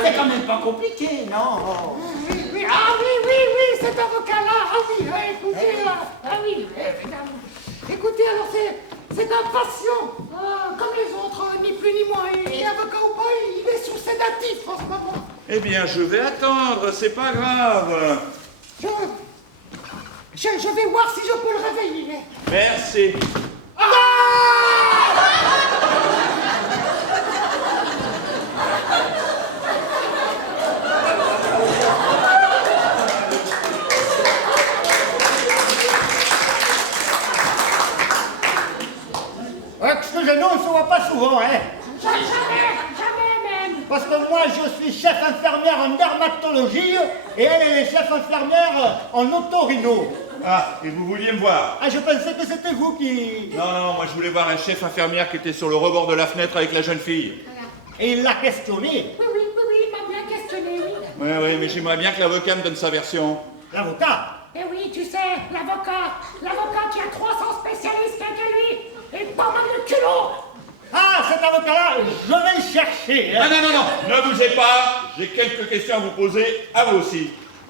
C'est quand même pas compliqué, non? Oui, cet avocat-là, écoutez, évidemment. Écoutez, alors c'est un patient, comme les autres, ni plus ni moins, et avocat ou pas, il est sous sédatif en ce moment. Eh bien, je vais attendre, c'est pas grave. Je vais voir si je peux le réveiller. Merci. Jamais même. Parce que moi, je suis chef infirmière en dermatologie et elle est chef infirmière en otorino. Ah, et vous vouliez me voir? Ah, je pensais que c'était vous qui... Non, moi je voulais voir un chef infirmière qui était sur le rebord de la fenêtre avec la jeune fille. Et il l'a questionné. Oui, il m'a bien questionné, oui. Oui, mais j'aimerais bien que l'avocat me donne sa version. L'avocat? Eh oui, tu sais, l'avocat qui a 300 spécialistes qu'un que lui, et pas mal de culot. Ah, cet avocat-là, je vais le chercher. Hein. Non, ne bougez pas. J'ai quelques questions à vous poser, à vous aussi.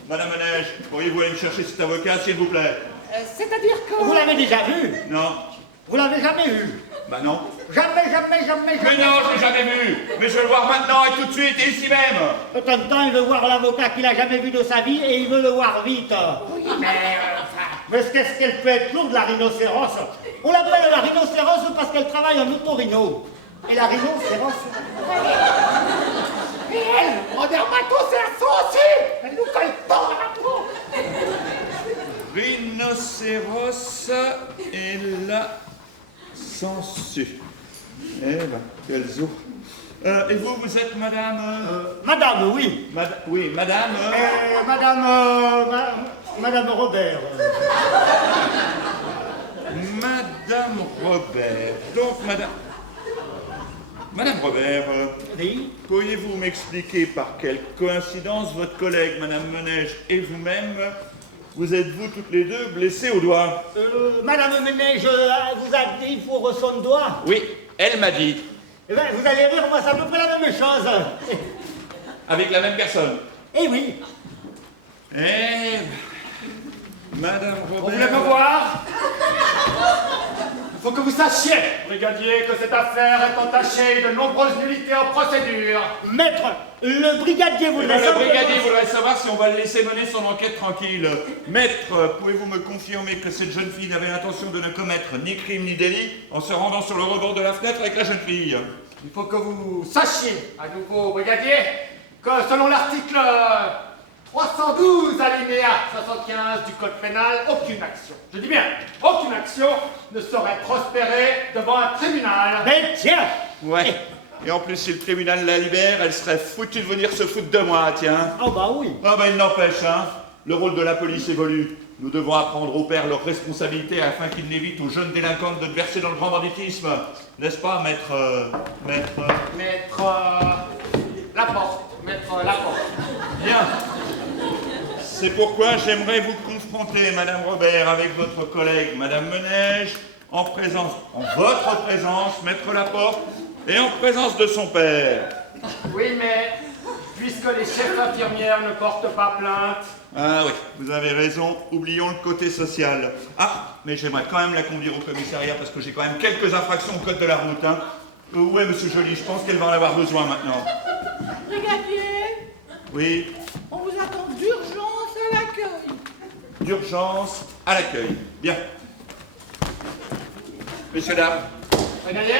Madame Manège, pourriez-vous aller me chercher cet avocat, s'il vous plaît? C'est-à-dire que... Vous l'avez déjà vu? Non. Vous l'avez jamais vu? Bah non. Jamais. Mais non, je l'ai jamais vu. Mais je veux le voir maintenant et tout de suite, et ici même. De temps en temps, il veut voir l'avocat qu'il a jamais vu de sa vie et il veut le voir vite. Oui, mais qu'est-ce qu'elle peut être lourde, la rhinocéros? On l'appelle la rhinocéros parce qu'elle travaille en otorino. Et la rhinocéros... Et elle, en dermatocérose aussi. Elle nous colle pas à la peau. Rhinocéros et la sangsue. Eh ben, quels os. Et vous êtes madame... Madame, oui. Oui, madame... Madame Robert. Madame Robert. Donc, Madame Robert, Oui. pourriez-vous m'expliquer par quelle coïncidence votre collègue, Madame Menège, et vous-même, vous êtes-vous toutes les deux blessées au doigt? Madame Menège vous a dit pour son doigt? Oui, elle m'a dit. Eh ben, vous allez rire, moi, c'est à peu près la même chose. Avec la même personne? Eh oui. Eh... Madame Robert... Vous voulez me voir? Il faut que vous sachiez, brigadier, que cette affaire est entachée de nombreuses nullités en procédure. Maître, le brigadier voudrait Le savoir... brigadier voudrait savoir si on va le laisser mener son enquête tranquille. Maître, pouvez-vous me confirmer que cette jeune fille n'avait l'intention de ne commettre ni crime ni délit en se rendant sur le rebord de la fenêtre avec la jeune fille? Il faut que vous sachiez, à nouveau, brigadier, que selon l'article 312 alinéa 75 du code pénal, aucune action, je dis bien, aucune action ne saurait prospérer devant un tribunal. Mais tiens! Ouais. Et en plus, si le tribunal la libère, elle serait foutue de venir se foutre de moi, tiens. Oh bah oui. Ah bah il n'empêche, hein. Le rôle de la police évolue. Nous devons apprendre aux pères leurs responsabilités afin qu'ils n'évitent aux jeunes délinquantes de verser dans le grand banditisme. N'est-ce pas, maître... Laporte. Bien. C'est pourquoi j'aimerais vous confronter, Madame Robert, avec votre collègue, Madame Menège, en votre présence, Maître Laporte, et en présence de son père. Oui, mais puisque les chefs infirmières ne portent pas plainte... Ah oui, vous avez raison, oublions le côté social. Ah, mais j'aimerais quand même la conduire au commissariat parce que j'ai quand même quelques infractions au code de la route. Hein. Où est Monsieur Joly? Je pense qu'elle va en avoir besoin maintenant. Brigadier, Oui, on vous attend d'urgence à l'accueil. d'urgence à l'accueil. Bien. Messieurs, dames. Brigadier?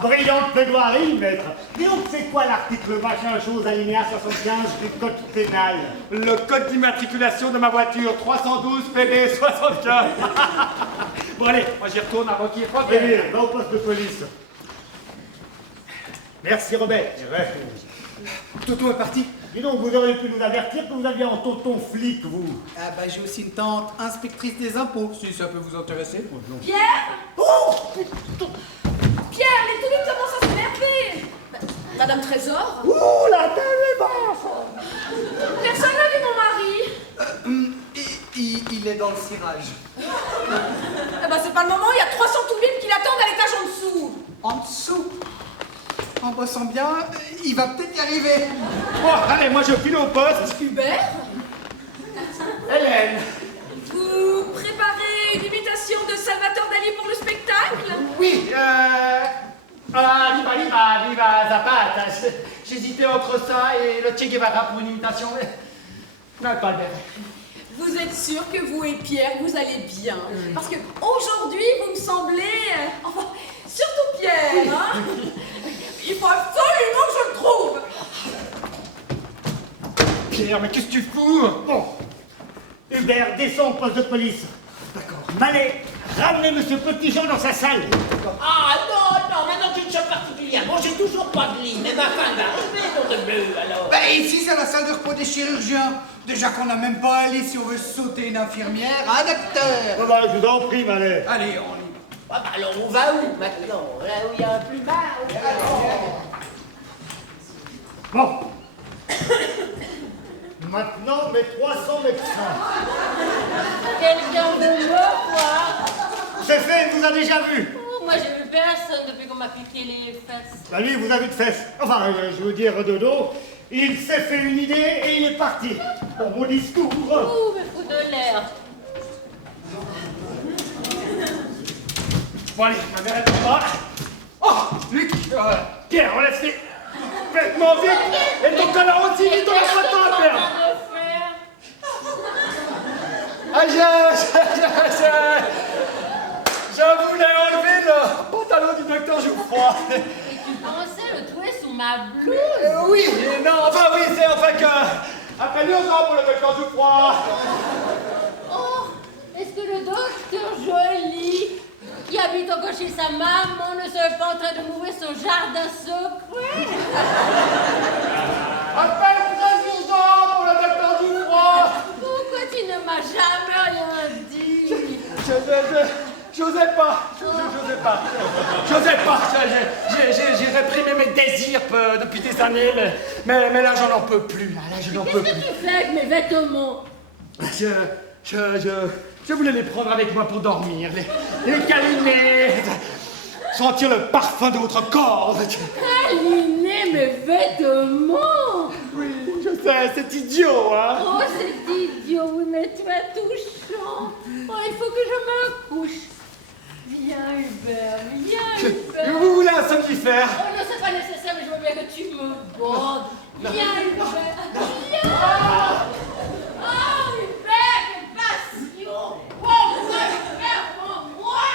Brillante plaidoirie, maître. Dis donc, c'est quoi l'article machin chose alinéa 75 du code pénal? Le code d'immatriculation de ma voiture, 312 PB 75. Bon allez, moi j'y retourne avant qu'il y ait pas de... Allez, va au poste de police. Merci Robert. Toto est parti. Dis donc, vous auriez pu nous avertir que vous aviez un tonton flic, vous. Ah bah j'ai aussi une tante inspectrice des impôts, si ça peut vous intéresser. Pierre? Oh Pierre, les toulouse commencent à s'énerver. Madame Trésor? Ouh, la tête est basse. Personne n'a vu mon mari. Il est dans le cirage. Eh ben c'est pas le moment, il y a 300 toubites qui l'attendent à l'étage en dessous. En dessous. En bossant bien, il va peut-être y arriver. Bon, allez, moi je file au poste. Hubert? Hélène. Vous préparez une imitation de Salvatore Dali pour le spectacle? Oui, viva Zapata. J'hésitais entre ça et le Che Guevara pour une imitation, mais... Non, pas le même. Vous êtes sûr que vous et Pierre, vous allez bien? Parce que aujourd'hui, vous me semblez... enfin, surtout Pierre, hein? Il faut absolument que je le trouve! Pierre, mais qu'est-ce que tu fous? Bon. Hubert, descends au poste de police. D'accord. Mallet, Ramenez Monsieur Petitjean dans sa salle. Ah non, maintenant tu ne sommes particulière. Bon, j'ai toujours pas de lit, mais ma femme va arriver dans de bleu, alors. Ben ici, c'est la salle de repos des chirurgiens. Déjà qu'on n'a même pas un lit si on veut sauter une infirmière, un docteur. Oh bah, je vous en prie, Malais. Allez, on y va. Ah bah alors on va où maintenant? Là où il y a un plus bas. Bon. Maintenant, mes 300 médecins. Quelqu'un veut me voir? C'est fait, il vous a déjà vu. Oh, moi, j'ai vu personne depuis qu'on m'a piqué les fesses. Bah lui, il vous a vu de fesses. Enfin, je veux dire de dos. Il s'est fait une idée et il est parti. Pour mon discours. Ouh, mais fous de l'air. Bon allez, ma mère est en bas. Oh, Luc, Pierre, enlève ces vêtements vite. Et ton connard aussi, vite, on a pas de temps à perdre. Ah, je voulais enlever le pantalon du docteur Jouffroy. Et tu pensais le trouver sous ma blouse? Oui, non, enfin oui, c'est enfin que... Après 2 ans pour le docteur Jouffroy. Oh, est-ce que le docteur Joly, qui habite encore chez sa maman, ne serait pas en train de m'ouvrir son jardin secret? Après 13 ans pour le docteur Jouffroy. Pourquoi tu ne m'as jamais rien dit? J'osais pas. J'ai réprimé mes désirs depuis des années, mais là j'en peux plus. Là je n'en peux plus. Qu'est-ce que tu fais avec mes vêtements? Je voulais les prendre avec moi pour dormir, les câliner, sentir le parfum de votre corps. Câliner mes vêtements? Oui, je sais, c'est idiot, hein. Oh, c'est idiot, oui, mais tu es touchant. Oh, il faut que je me couche. Viens, Hubert, viens, Hubert. Vous voulez un somnifère? Oh non, c'est pas nécessaire, mais je veux bien que tu me bordes. Viens, Hubert, viens. Oh, Hubert, quelle passion. Oh, Hubert, pour moi.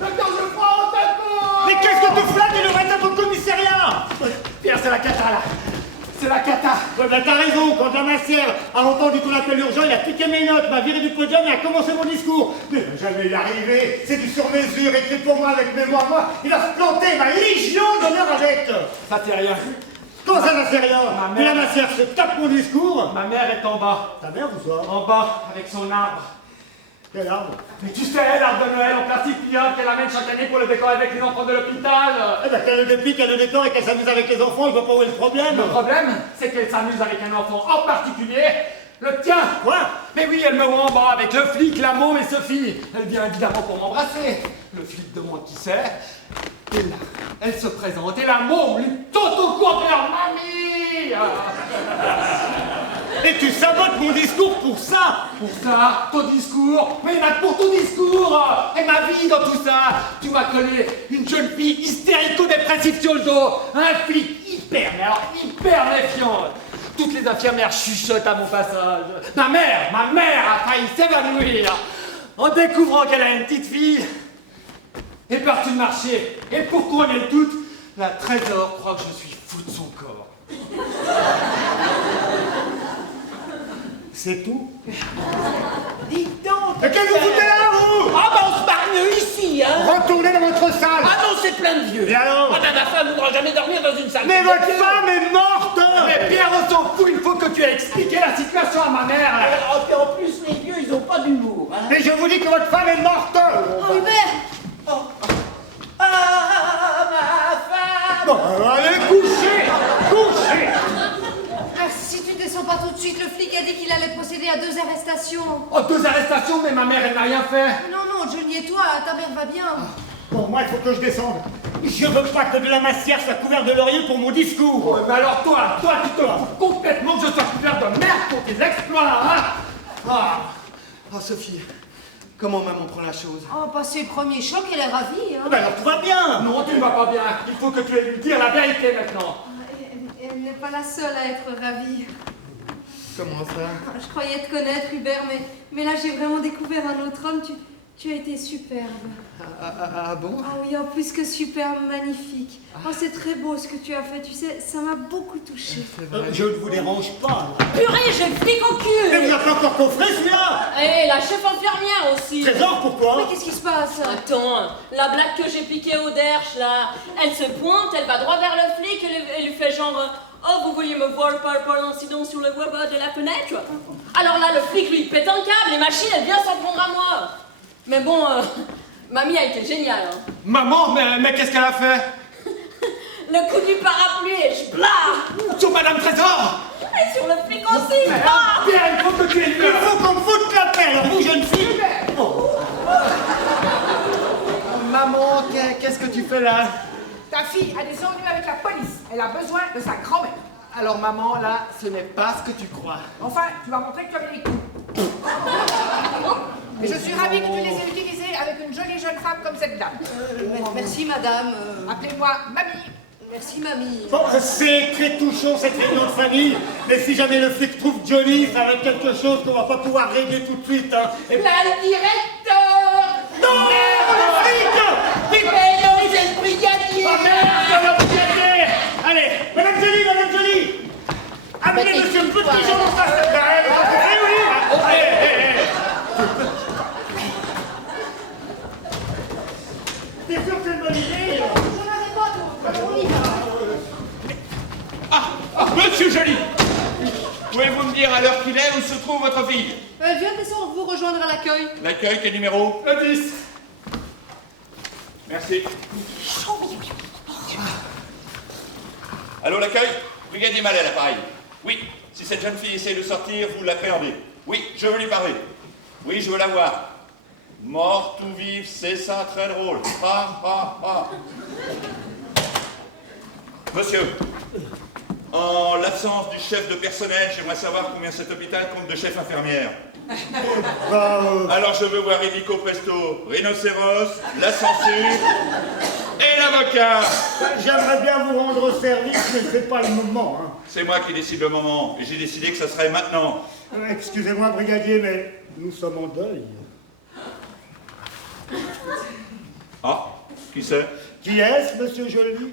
Docteur Jouffroy, on t'attend. Mais qu'est-ce que tu flattes et le reste au commissariat? Pierre, c'est la cata, là. C'est la cata. Ouais, bah t'as raison, quand la massière a entendu ton appel urgent, il a piqué mes notes, m'a viré du podium et a commencé mon discours. Mais il va jamais y arriver, c'est du sur-mesure, écrit pour moi avec mémoire. Moi, il va se planter, ma légion d'honneur avec. Ça c'est rien. Comment ça ne fait rien? Ma Mais la mère- massière se tape mon discours. Ma mère est en bas. Ta mère ou ça? En bas, avec son arbre. Quel arbre? Mais tu sais, l'arbre de Noël en plastique pliant qu'elle amène chaque année pour le décor avec les enfants de l'hôpital. Eh ben qu'elle le déplique, qu'elle le décore et qu'elle s'amuse avec les enfants, je vois pas où est le problème. Le problème, c'est qu'elle s'amuse avec un enfant en particulier, le tien. Quoi? Mais oui, elle me voit en bas avec le flic, la môme et Sophie. Elle vient évidemment pour m'embrasser. Le flic demande qui c'est. Et là, elle se présente et la môme lui saute au cou en pleurs, mamie. Et tu sabotes mon discours pour ça? Pour ça, ton discours, mais là pour ton discours et ma vie dans tout ça, tu vas coller une jeune fille hystérico-dépressive sur le dos, un flic hyper, mais alors hyper méfiant. Toutes les infirmières chuchotent à mon passage. Ma mère a failli s'évanouir en découvrant qu'elle a une petite fille. Et partie de marcher. Et pour couronner le tout, la trésor croit que je suis fou de son corps. C'est tout? Dites donc. Mais qu'est-ce que vous foutez là, vous? Ah bah on se barre mieux ici, hein. Retournez dans votre salle. Ah non, c'est plein de vieux. Et alors? Ah bah ma femme ne voudra jamais dormir dans une salle. Mais de votre vieux. femme est morte! Mais Pierre, on s'en fout, il faut que tu aies expliqué la situation à ma mère. Là. Ah, puis en plus, les vieux, ils ont pas d'humour, hein. Mais je vous dis que votre femme est morte! Oh, Hubert! Ah, ma femme. Bon, allez, couchez! Couchez! Ah, si tu descends pas tout de suite, le flic a dit qu'il allait procéder à 2 arrestations. Oh, 2 arrestations, mais ma mère, elle n'a rien fait. Non, non, Johnny et toi, ta mère va bien. Bon, moi, il faut que je descende. Je veux pas que de la massière soit couvert de laurier pour mon discours. Oh, mais alors toi, tu te fous complètement que je sois couvert de merde pour tes exploits, hein. Ah, Sophie, comment maman prend la chose? Oh, passé le premier choc, elle est ravie, hein. Ben alors, tout va bien. Non, tu ne vas pas bien. Il faut que tu aies lui dire la vérité maintenant. Elle n'est pas la seule à être ravie. Comment ça? Je croyais te connaître, Hubert, mais là, j'ai vraiment découvert un autre homme. Tu Tu as été superbe. Ah bon? Ah oui, en plus que superbe, magnifique. Oh, c'est très beau ce que tu as fait, tu sais, ça m'a beaucoup touchée. Je ne vous dérange pas. Purée, j'ai le flic au cul! Mais vous n'avez pas encore coffré celui-là? Et la chef infirmière aussi! Trésor, pourquoi? Mais qu'est-ce qui se passe? Attends, la blague que j'ai piquée au derche là, elle se pointe, elle va droit vers le flic et elle lui fait genre oh, vous vouliez me voir par l'incident sur le web de la fenêtre? Alors là, le flic lui pète un câble et machine, elle vient s'en prendre à moi. Mais bon, mamie a été géniale. Hein. Maman, mais qu'est-ce qu'elle a fait? Le coup du parapluie et je blâme. Sur Madame Trésor? Et sur le flic aussi, blâme. Bien, il faut que tu aies Il faut qu'on me foute la paix, alors vous, jeune fille. Maman, qu'est-ce que tu fais là? Ta fille a des ennuis avec la police. Elle a besoin de sa grand-mère. Alors maman, là, ce n'est pas ce que tu crois. Enfin, tu vas montrer que tu avais les coups. Et je suis ravie que tu les aies utilisés avec une jolie jeune femme comme cette dame. Merci, madame. Appelez-moi mamie. Merci, mamie. Bon, c'est très touchant cette réunion de famille, mais si jamais le flic trouve Johnny, ça va être quelque chose qu'on va pas pouvoir régler tout de suite. Hein. Et... La directeur! Non, le flic! Mais non, c'est le brigadier! Oh merde, le brigadier! Allez, Madame Jolie! Amenez monsieur le petit Jean dans sa secrétaire! Eh oui! Allez! T'es sûr que c'est une bonne idée? Monsieur Joly! Pouvez-vous me dire à l'heure qu'il est où se trouve votre fille? Elle vient descendre vous rejoindre à l'accueil. L'accueil, quel numéro? Le 10. Merci. Allô, l'accueil? Brigadier Mallet, l'appareil. Oui, si cette jeune fille essaie de sortir, vous l'appréhendez. Oui, je veux lui parler. Oui, je veux la voir. Morte ou vive, c'est ça, très drôle. Monsieur, en l'absence du chef de personnel, j'aimerais savoir combien cet hôpital compte de chefs infirmières. Alors je veux voir illico presto, rhinocéros, la censure et l'avocat. J'aimerais bien vous rendre service, mais c'est pas le moment. Hein. C'est moi qui décide le moment, et j'ai décidé que ça serait maintenant. Excusez-moi, brigadier, mais nous sommes en deuil. Ah, qui c'est? Qui est-ce, monsieur Joly?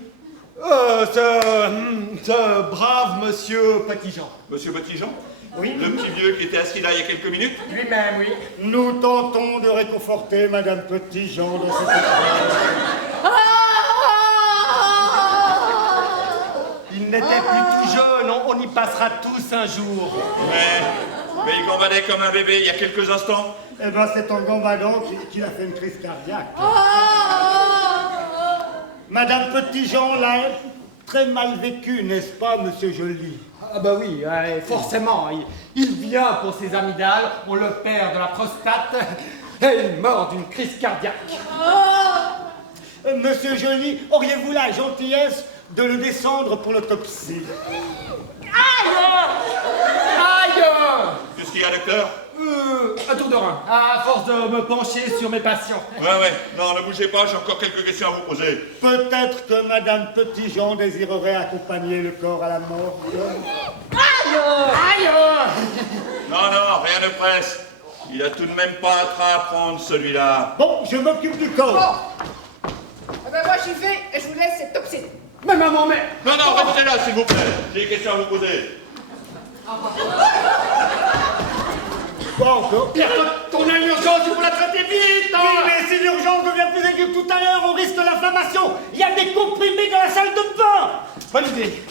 Ce brave monsieur Petit-Jean. Monsieur Petit-Jean? Oui. Le petit vieux qui était assis là il y a quelques minutes? Lui-même, oui. Nous tentons de réconforter Madame Petit-Jean dans cette épreuve. Il n'était plus tout jeune, on y passera tous un jour. Mais il gambadait comme un bébé il y a quelques instants. Eh ben, c'est en gambadant qu'il a fait une crise cardiaque. Madame Petit-Jean l'a très mal vécu, n'est-ce pas, monsieur Joly? Ah bah oui, forcément. Il vient pour ses amygdales, on le perd de la prostate, et il meurt d'une crise cardiaque. Monsieur Joly, auriez-vous la gentillesse de le descendre pour l'autopsie? Aïe! Aïe! Qu'est-ce qu'il y a, docteur? Un tour de rein, à force de me pencher sur mes patients. Ouais, non, ne bougez pas, j'ai encore quelques questions à vous poser. Peut-être que Madame Petit-Jean désirerait accompagner le corps à la mort. Aïe! Aïe! Non, rien ne presse. Il a tout de même pas un train à prendre, celui-là. Bon, je m'occupe du corps. Eh ben moi j'y vais et je vous laisse cette topsée. Mais maman, mais... Non, restez là, s'il vous plaît. J'ai des questions à vous poser. Quoi encore? On a une urgence, il faut la traiter vite! Oui, mais si l'urgence devient plus aiguë que tout à l'heure, on risque l'inflammation. Il y a des comprimés dans la salle de bain. Bonne idée.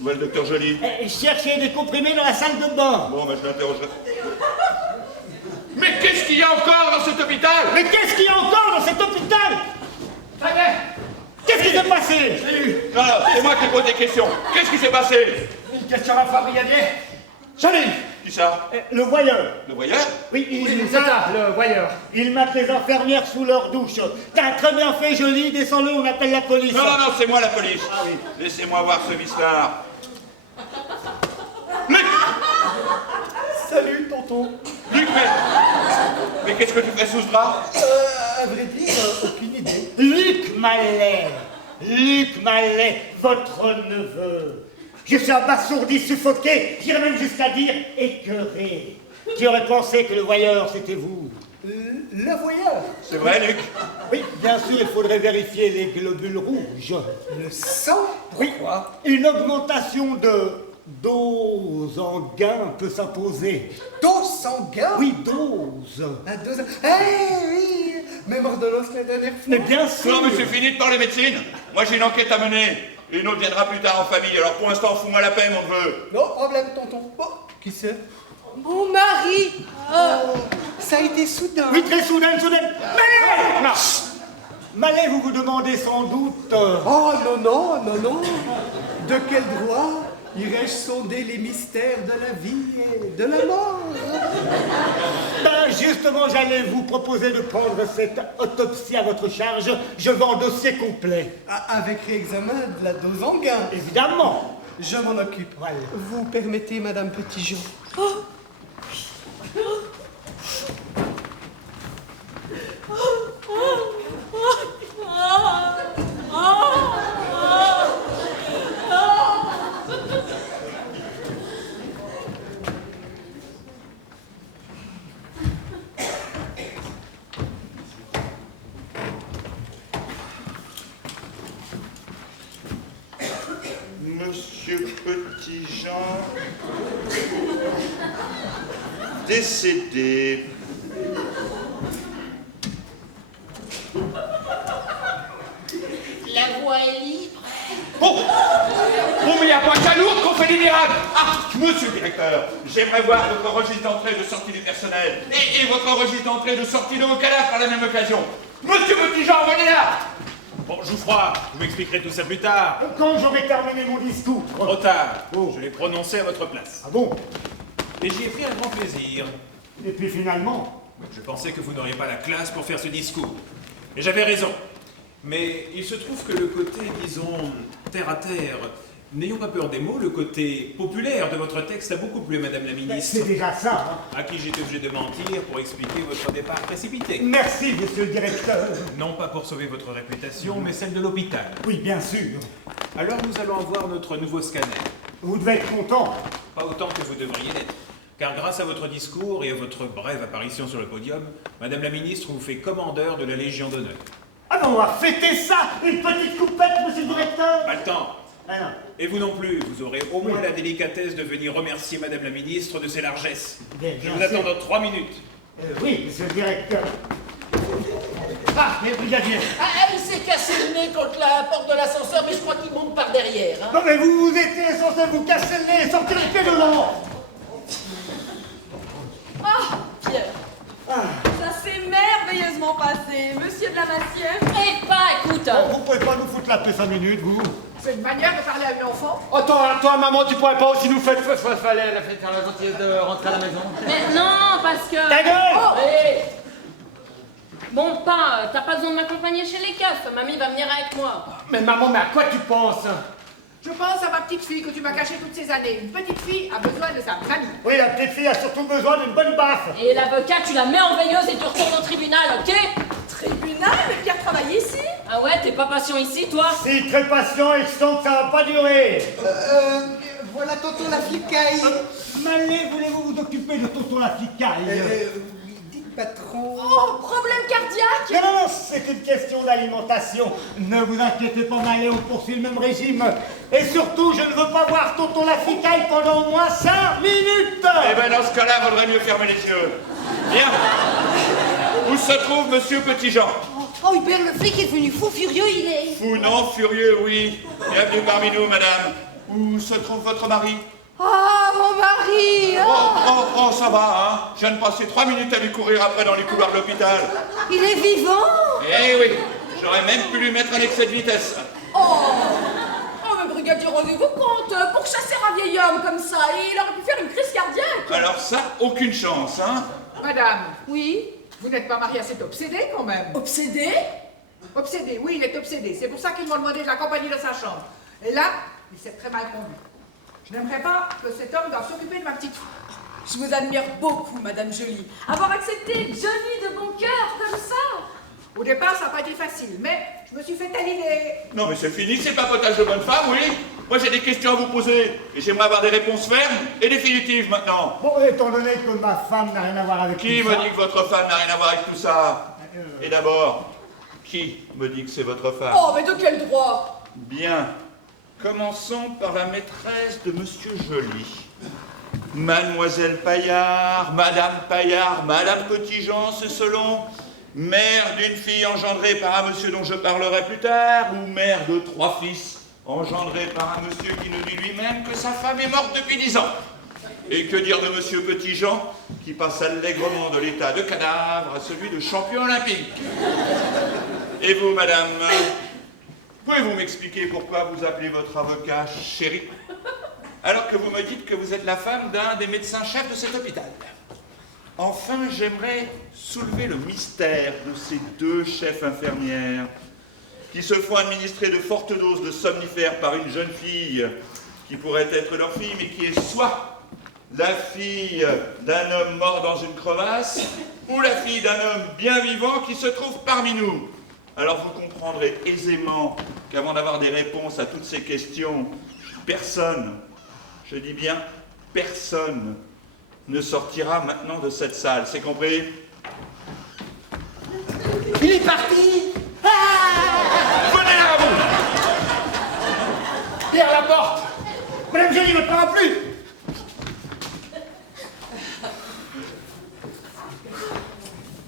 Où est le docteur Joly? Cherchez des comprimés dans la salle de bain. Bon, je l'interrogerai. Mais qu'est-ce qu'il y a encore dans cet hôpital? Mais qu'est-ce qu'il y a encore dans cet hôpital? Qu'est-ce qui s'est passé? Non, c'est moi qui pose des questions. Qu'est-ce qui s'est passé? Une question à la fois, brigadier. Joly! Qui ça? Le voyeur. Le voyeur? Oui, c'est ça, le voyeur. Il mate les infirmières sous leur douche. T'as très bien fait, Joly. Descends-le, on appelle la police. Non, c'est moi la police. Ah oui. Laissez-moi voir ce vice-là. Luc! Salut, tonton. Luc, mais qu'est-ce que tu fais sous ce drap? À vrai dire, aucune idée. Luc Mallet, votre neveu. Je suis abasourdi, suffoqué, j'irais même jusqu'à dire écœuré. Qui aurait pensé que le voyeur, c'était vous? Le voyeur. C'est vrai, Luc? Oui, bien sûr, il faudrait vérifier les globules rouges. Le sang? Oui, une augmentation de dose en gain peut s'imposer. Dose sanguine? Oui, dose. La dose... oui, même ordonnance que la dernière fois. Mais bien sûr. Non, monsieur, fini de parler médecine. Moi, j'ai une enquête à mener. Une autre viendra plus tard en famille. Alors, pour l'instant, fous-moi la paix, mon neveu. Non problème, tonton. Bon, qui c'est? Mon mari. Oh, ça a été soudain. Oui, très soudain. Malais! Non. Malais, vous vous demandez sans doute... Oh, non. De quel droit irais-je sonder les mystères de la vie et de la mort? Ben, justement, j'allais vous proposer de prendre cette autopsie à votre charge. Je veux un dossier complet. Avec réexamen de la dose en gain. Évidemment. Je m'en occupe. Voilà. Vous permettez, Madame Petitjean? Monsieur Petitjean, décédé. La voie est libre. Oh, mais il n'y a pas qu'à Lourdes qu'on fait des miracles. Ah, monsieur le directeur, j'aimerais voir votre registre d'entrée et de sortie du personnel et votre registre d'entrée et de sortie de vos cadavres par la même occasion. Monsieur Petitjean, venez là. Bon, Jouffroy, vous m'expliquerez tout ça plus tard. Quand j'aurai terminé mon discours. Trop tard. Je l'ai prononcé à votre place. Ah bon? Et j'y ai pris un grand plaisir. Et puis finalement? Je pensais que vous n'auriez pas la classe pour faire ce discours. Et j'avais raison. Mais il se trouve que le côté, disons, terre à terre, n'ayons pas peur des mots, le côté populaire de votre texte a beaucoup plu, Madame la Ministre. C'est déjà ça, hein. À qui j'étais obligé de mentir pour expliquer votre départ précipité. Merci, monsieur le directeur. Non pas pour sauver votre réputation, mais celle de l'hôpital. Oui, bien sûr. Alors nous allons avoir notre nouveau scanner. Vous devez être content. Pas autant que vous devriez l'être. Car grâce à votre discours et à votre brève apparition sur le podium, Madame la Ministre vous fait commandeur de la Légion d'honneur. Ah ben on va fêter ça. Une petite coupette, monsieur le directeur. Pas le temps. Ah non. Et vous non plus, vous aurez au moins la délicatesse de venir remercier Madame la Ministre de ses largesses. Bien Je vous attends dans 3 minutes. Oui, monsieur le directeur. Ah, mais brigadier. Ah, il s'est cassé le nez contre la porte de l'ascenseur, mais je crois qu'il monte par derrière. Hein. Non mais vous étiez censé vous casser le nez et sortir les pieds devant. Ah, Pierre. Ça s'est merveilleusement passé. Monsieur de la Massière. Eh pas, écoute. Vous pouvez pas nous foutre la paix 5 minutes, vous? C'est une manière de parler à un enfant. Oh, toi, maman, tu pourrais pas aussi nous faire la gentillesse de rentrer à la maison? Mais non, parce que... Ta gueule! Oh, hé. Bon, t'as pas besoin de m'accompagner chez les keufs. Mamie va venir avec moi. Mais maman, mais à quoi tu penses? Je pense à ma petite fille que tu m'as cachée toutes ces années. Une petite fille a besoin de sa famille. Oui, la petite fille a surtout besoin d'une bonne baffe. Et l'avocat, tu la mets en veilleuse et tu retournes au tribunal, ok? Tribunal? Mais Pierre travaille ici. Ah ouais, t'es pas patient ici, toi? Si, très patient et je sens que ça va pas durer. Voilà tonton la flicaille. Malais, voulez-vous vous occuper de tonton la flicaille? Oui, dites patron. Oh, problème cardiaque. Non, c'est une question d'alimentation. Ne vous inquiétez pas, Malais, on poursuit le même régime. Et surtout, je ne veux pas voir tonton la flicaille pendant au moins 5 minutes. Eh ben dans ce cas-là, vaudrait mieux fermer les yeux. Bien. Où se trouve monsieur Petitjean? Oh, Hubert, le flic est devenu fou furieux, il est... Fou, non, furieux, oui. Bienvenue parmi nous, madame. Où se trouve votre mari? Ah, mon mari! Oh, ça va, hein. Je viens de passer 3 minutes à lui courir après dans les couloirs de l'hôpital. Il est vivant! Eh oui, j'aurais même pu lui mettre un excès de vitesse. Oh, mais brigadier, rendez-vous compte. Pour chasser un vieil homme comme ça, il aurait pu faire une crise cardiaque. Alors ça, aucune chance, hein. Madame. Oui? Vous n'êtes pas mariée à cet obsédé, quand même. Obsédé? Obsédé, oui, il est obsédé. C'est pour ça qu'il m'a demandé de l'accompagner dans sa chambre. Et là, il s'est très mal conduit. Je n'aimerais pas que cet homme doive s'occuper de ma petite fille. Je vous admire beaucoup, Madame Jolie. Avoir accepté Jolie de bon cœur comme ça. Au départ, ça n'a pas été facile, mais je me suis fait telle idée. Non mais c'est fini, c'est papotage de bonne femme, oui. Moi j'ai des questions à vous poser, et j'aimerais avoir des réponses fermes et définitives maintenant. Bon, étant donné que ma femme n'a rien à voir avec Qui tout me ça... dit que votre femme n'a rien à voir avec tout ça? Et d'abord, qui me dit que c'est votre femme? Oh, mais de quel droit? Bien. Commençons par la maîtresse de Monsieur Joly. Mademoiselle Paillard, Madame Paillard, Madame Petitjean, c'est selon. Mère d'une fille engendrée par un monsieur dont je parlerai plus tard, ou mère de 3 fils engendrés par un monsieur qui nous dit lui-même que sa femme est morte depuis 10 ans. Et que dire de monsieur Petitjean, qui passe allègrement de l'état de cadavre à celui de champion olympique. Et vous, madame, pouvez-vous m'expliquer pourquoi vous appelez votre avocat chéri, alors que vous me dites que vous êtes la femme d'un des médecins-chefs de cet hôpital? Enfin, j'aimerais soulever le mystère de ces 2 chefs infirmières qui se font administrer de fortes doses de somnifères par une jeune fille qui pourrait être leur fille, mais qui est soit la fille d'un homme mort dans une crevasse, ou la fille d'un homme bien vivant qui se trouve parmi nous. Alors vous comprendrez aisément qu'avant d'avoir des réponses à toutes ces questions, personne, je dis bien personne, ne sortira maintenant de cette salle. C'est compris? Il est parti. Venez là, vous! Pierre, la porte! Madame Joly, votre parapluie!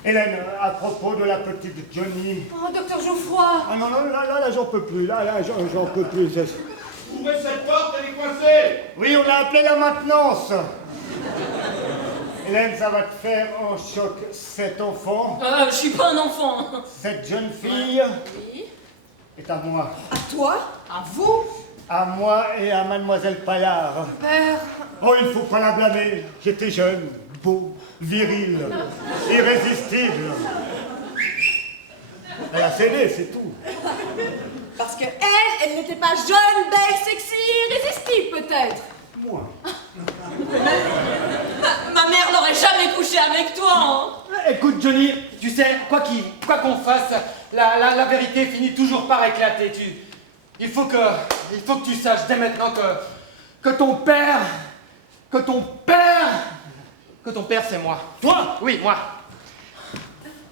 Hélène, à propos de la petite Johnny... Oh, docteur Geoffroy. Ah non, non, là, j'en peux plus. Là, j'en peux plus. Ouvrez cette porte, elle est coincée! Oui, on a appelé la maintenance. Hélène, ça va te faire en choc. Cet enfant, Je suis pas un enfant. cette jeune fille, Oui. est à moi. À toi? À vous? À moi et à mademoiselle Paillard. Père, Oh, il ne faut pas la blâmer. J'étais jeune, beau, viril, irrésistible. Elle a cédé, c'est tout. Parce que elle n'était pas jeune, belle, sexy, irrésistible peut-être. Moi. Ma mère n'aurait jamais couché avec toi, hein. Écoute, Johnny, tu sais, quoi qu'on fasse, la vérité finit toujours par éclater. Il faut que tu saches dès maintenant que ton père, c'est moi. Toi? Oui, moi.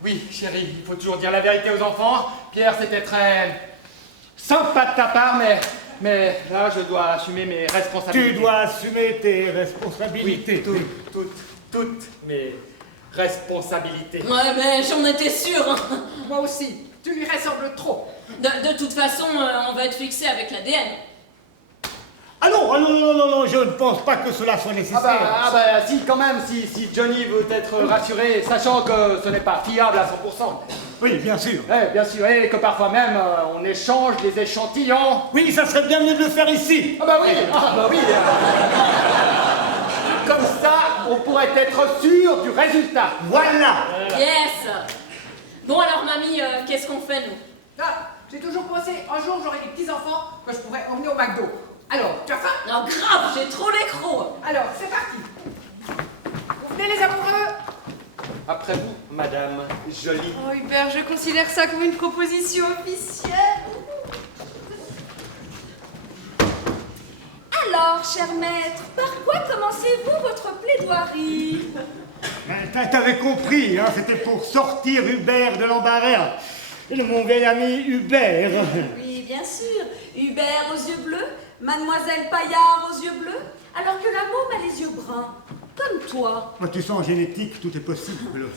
Oui, chérie, il faut toujours dire la vérité aux enfants. Pierre, c'était très sympa de ta part, mais là, je dois assumer mes responsabilités. Tu dois assumer tes Oui, responsabilités. toutes mes responsabilités. Ouais, mais j'en étais sûre, hein. Moi aussi, tu lui ressembles trop. De toute façon, on va être fixé avec l'ADN. Ah non, je ne pense pas que cela soit nécessaire. Si, quand même, si Johnny veut être rassuré, sachant que ce n'est pas fiable à 100%. Oui, bien sûr. Bien sûr, et que parfois même, on échange des échantillons. Oui, ça serait bien mieux de le faire ici. Oui. Comme ça, on pourrait être sûr du résultat. Voilà. Yes. Bon alors, mamie, qu'est-ce qu'on fait, nous? Ah, j'ai toujours pensé, un jour j'aurai des petits-enfants que je pourrais emmener au McDo. Alors, tu as faim? Non, grave, j'ai trop les crocs. Alors, c'est parti. Vous venez les amoureux? Après vous, madame Jolie. oh Hubert, je considère ça comme une proposition officielle. Alors, cher maître, par quoi commencez-vous votre plaidoirie? T'avais compris, hein, c'était pour sortir Hubert de l'embarras. De mon vieil ami Hubert. Oui, bien sûr. Hubert aux yeux bleus, mademoiselle Paillard aux yeux bleus, alors que la môme a les yeux bruns, comme toi. Moi, tu sens, en génétique, tout est possible.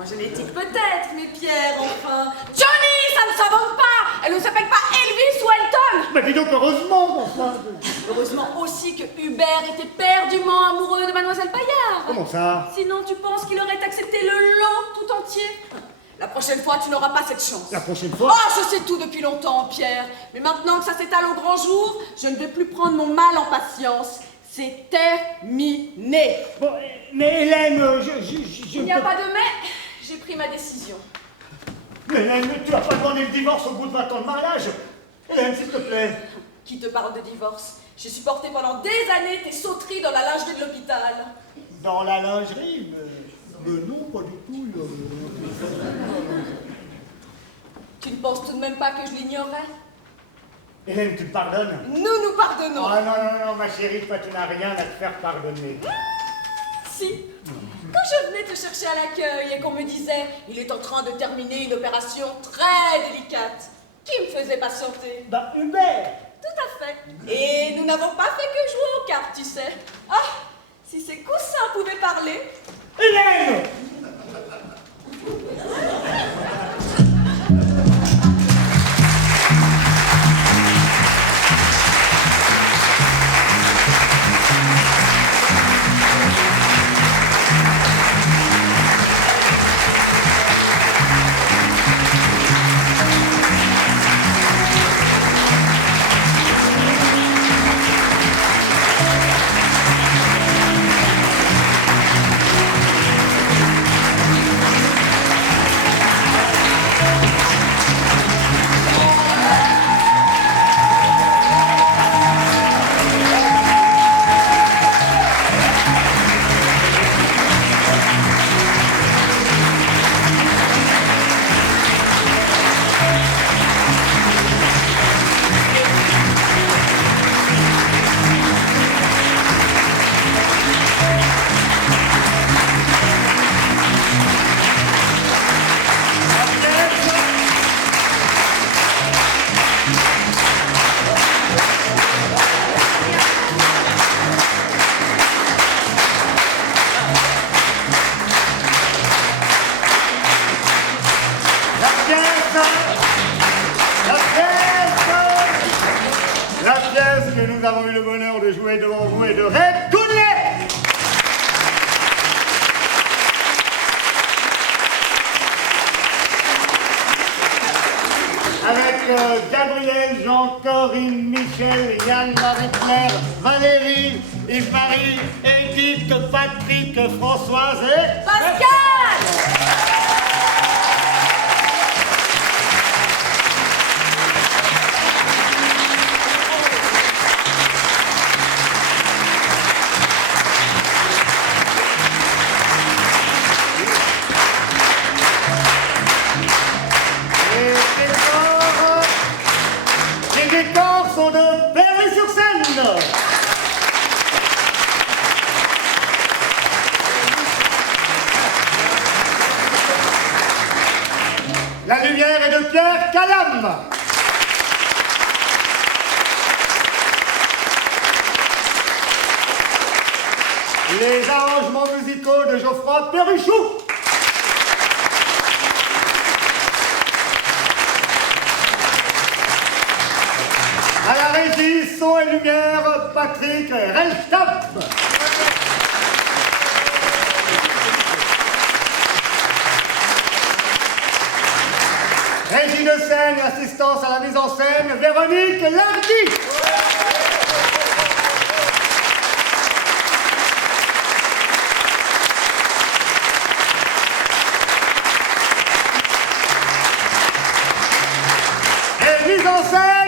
En génétique peut-être, mais Pierre, enfin... Johnny, ça ne s'invente pas! Elle ne s'appelle pas Elvis ou Elton! Mais dis donc, heureusement, enfin. Heureusement aussi que Hubert était perdument amoureux de mademoiselle Paillard. Comment ça? Sinon, tu penses qu'il aurait accepté le lot tout entier? La prochaine fois, tu n'auras pas cette chance. La prochaine fois? Oh, je sais tout depuis longtemps, Pierre. Mais maintenant que ça s'étale au grand jour, je ne vais plus prendre mon mal en patience. C'est terminé. Bon, mais Hélène, Il n'y a pas de mais. J'ai pris ma décision. Mais Hélène, tu vas pas demander le divorce au bout de 20 ans de mariage. Hélène, s'il te plaît. Qui te parle de divorce? J'ai supporté pendant des années tes sauteries dans la lingerie de l'hôpital. Dans la lingerie? Mais non, pas du tout. penses tout de même pas que je l'ignorais? Hélène, tu me pardonnes? Nous pardonnons. Oh non, ma chérie, toi tu n'as rien à te faire pardonner. Si. Quand je venais te chercher à l'accueil et qu'on me disait « Il est en train de terminer une opération très délicate », qui me faisait patienter? Bah, Hubert. Tout à fait. Et nous n'avons pas fait que jouer aux cartes, tu sais. Ah, si ces coussins pouvaient parler. Hélène! La pièce que nous avons eu le bonheur de jouer devant vous est de Red Coonley. Avec Gabriel, Jean, Corinne, Michel, Yann, Marie-Claire, Valérie, Yves-Marie, Edith, Patrick, Françoise et... Pascal! Les décors sont de Berry-sur-Seine. La lumière est de Pierre Calam. Les arrangements musicaux de Geoffroy Perrichou. À la régie, son et lumière, Patrick Relstapp. Régie de scène et assistance à la mise en scène, Véronique Lardy. Et mise en scène,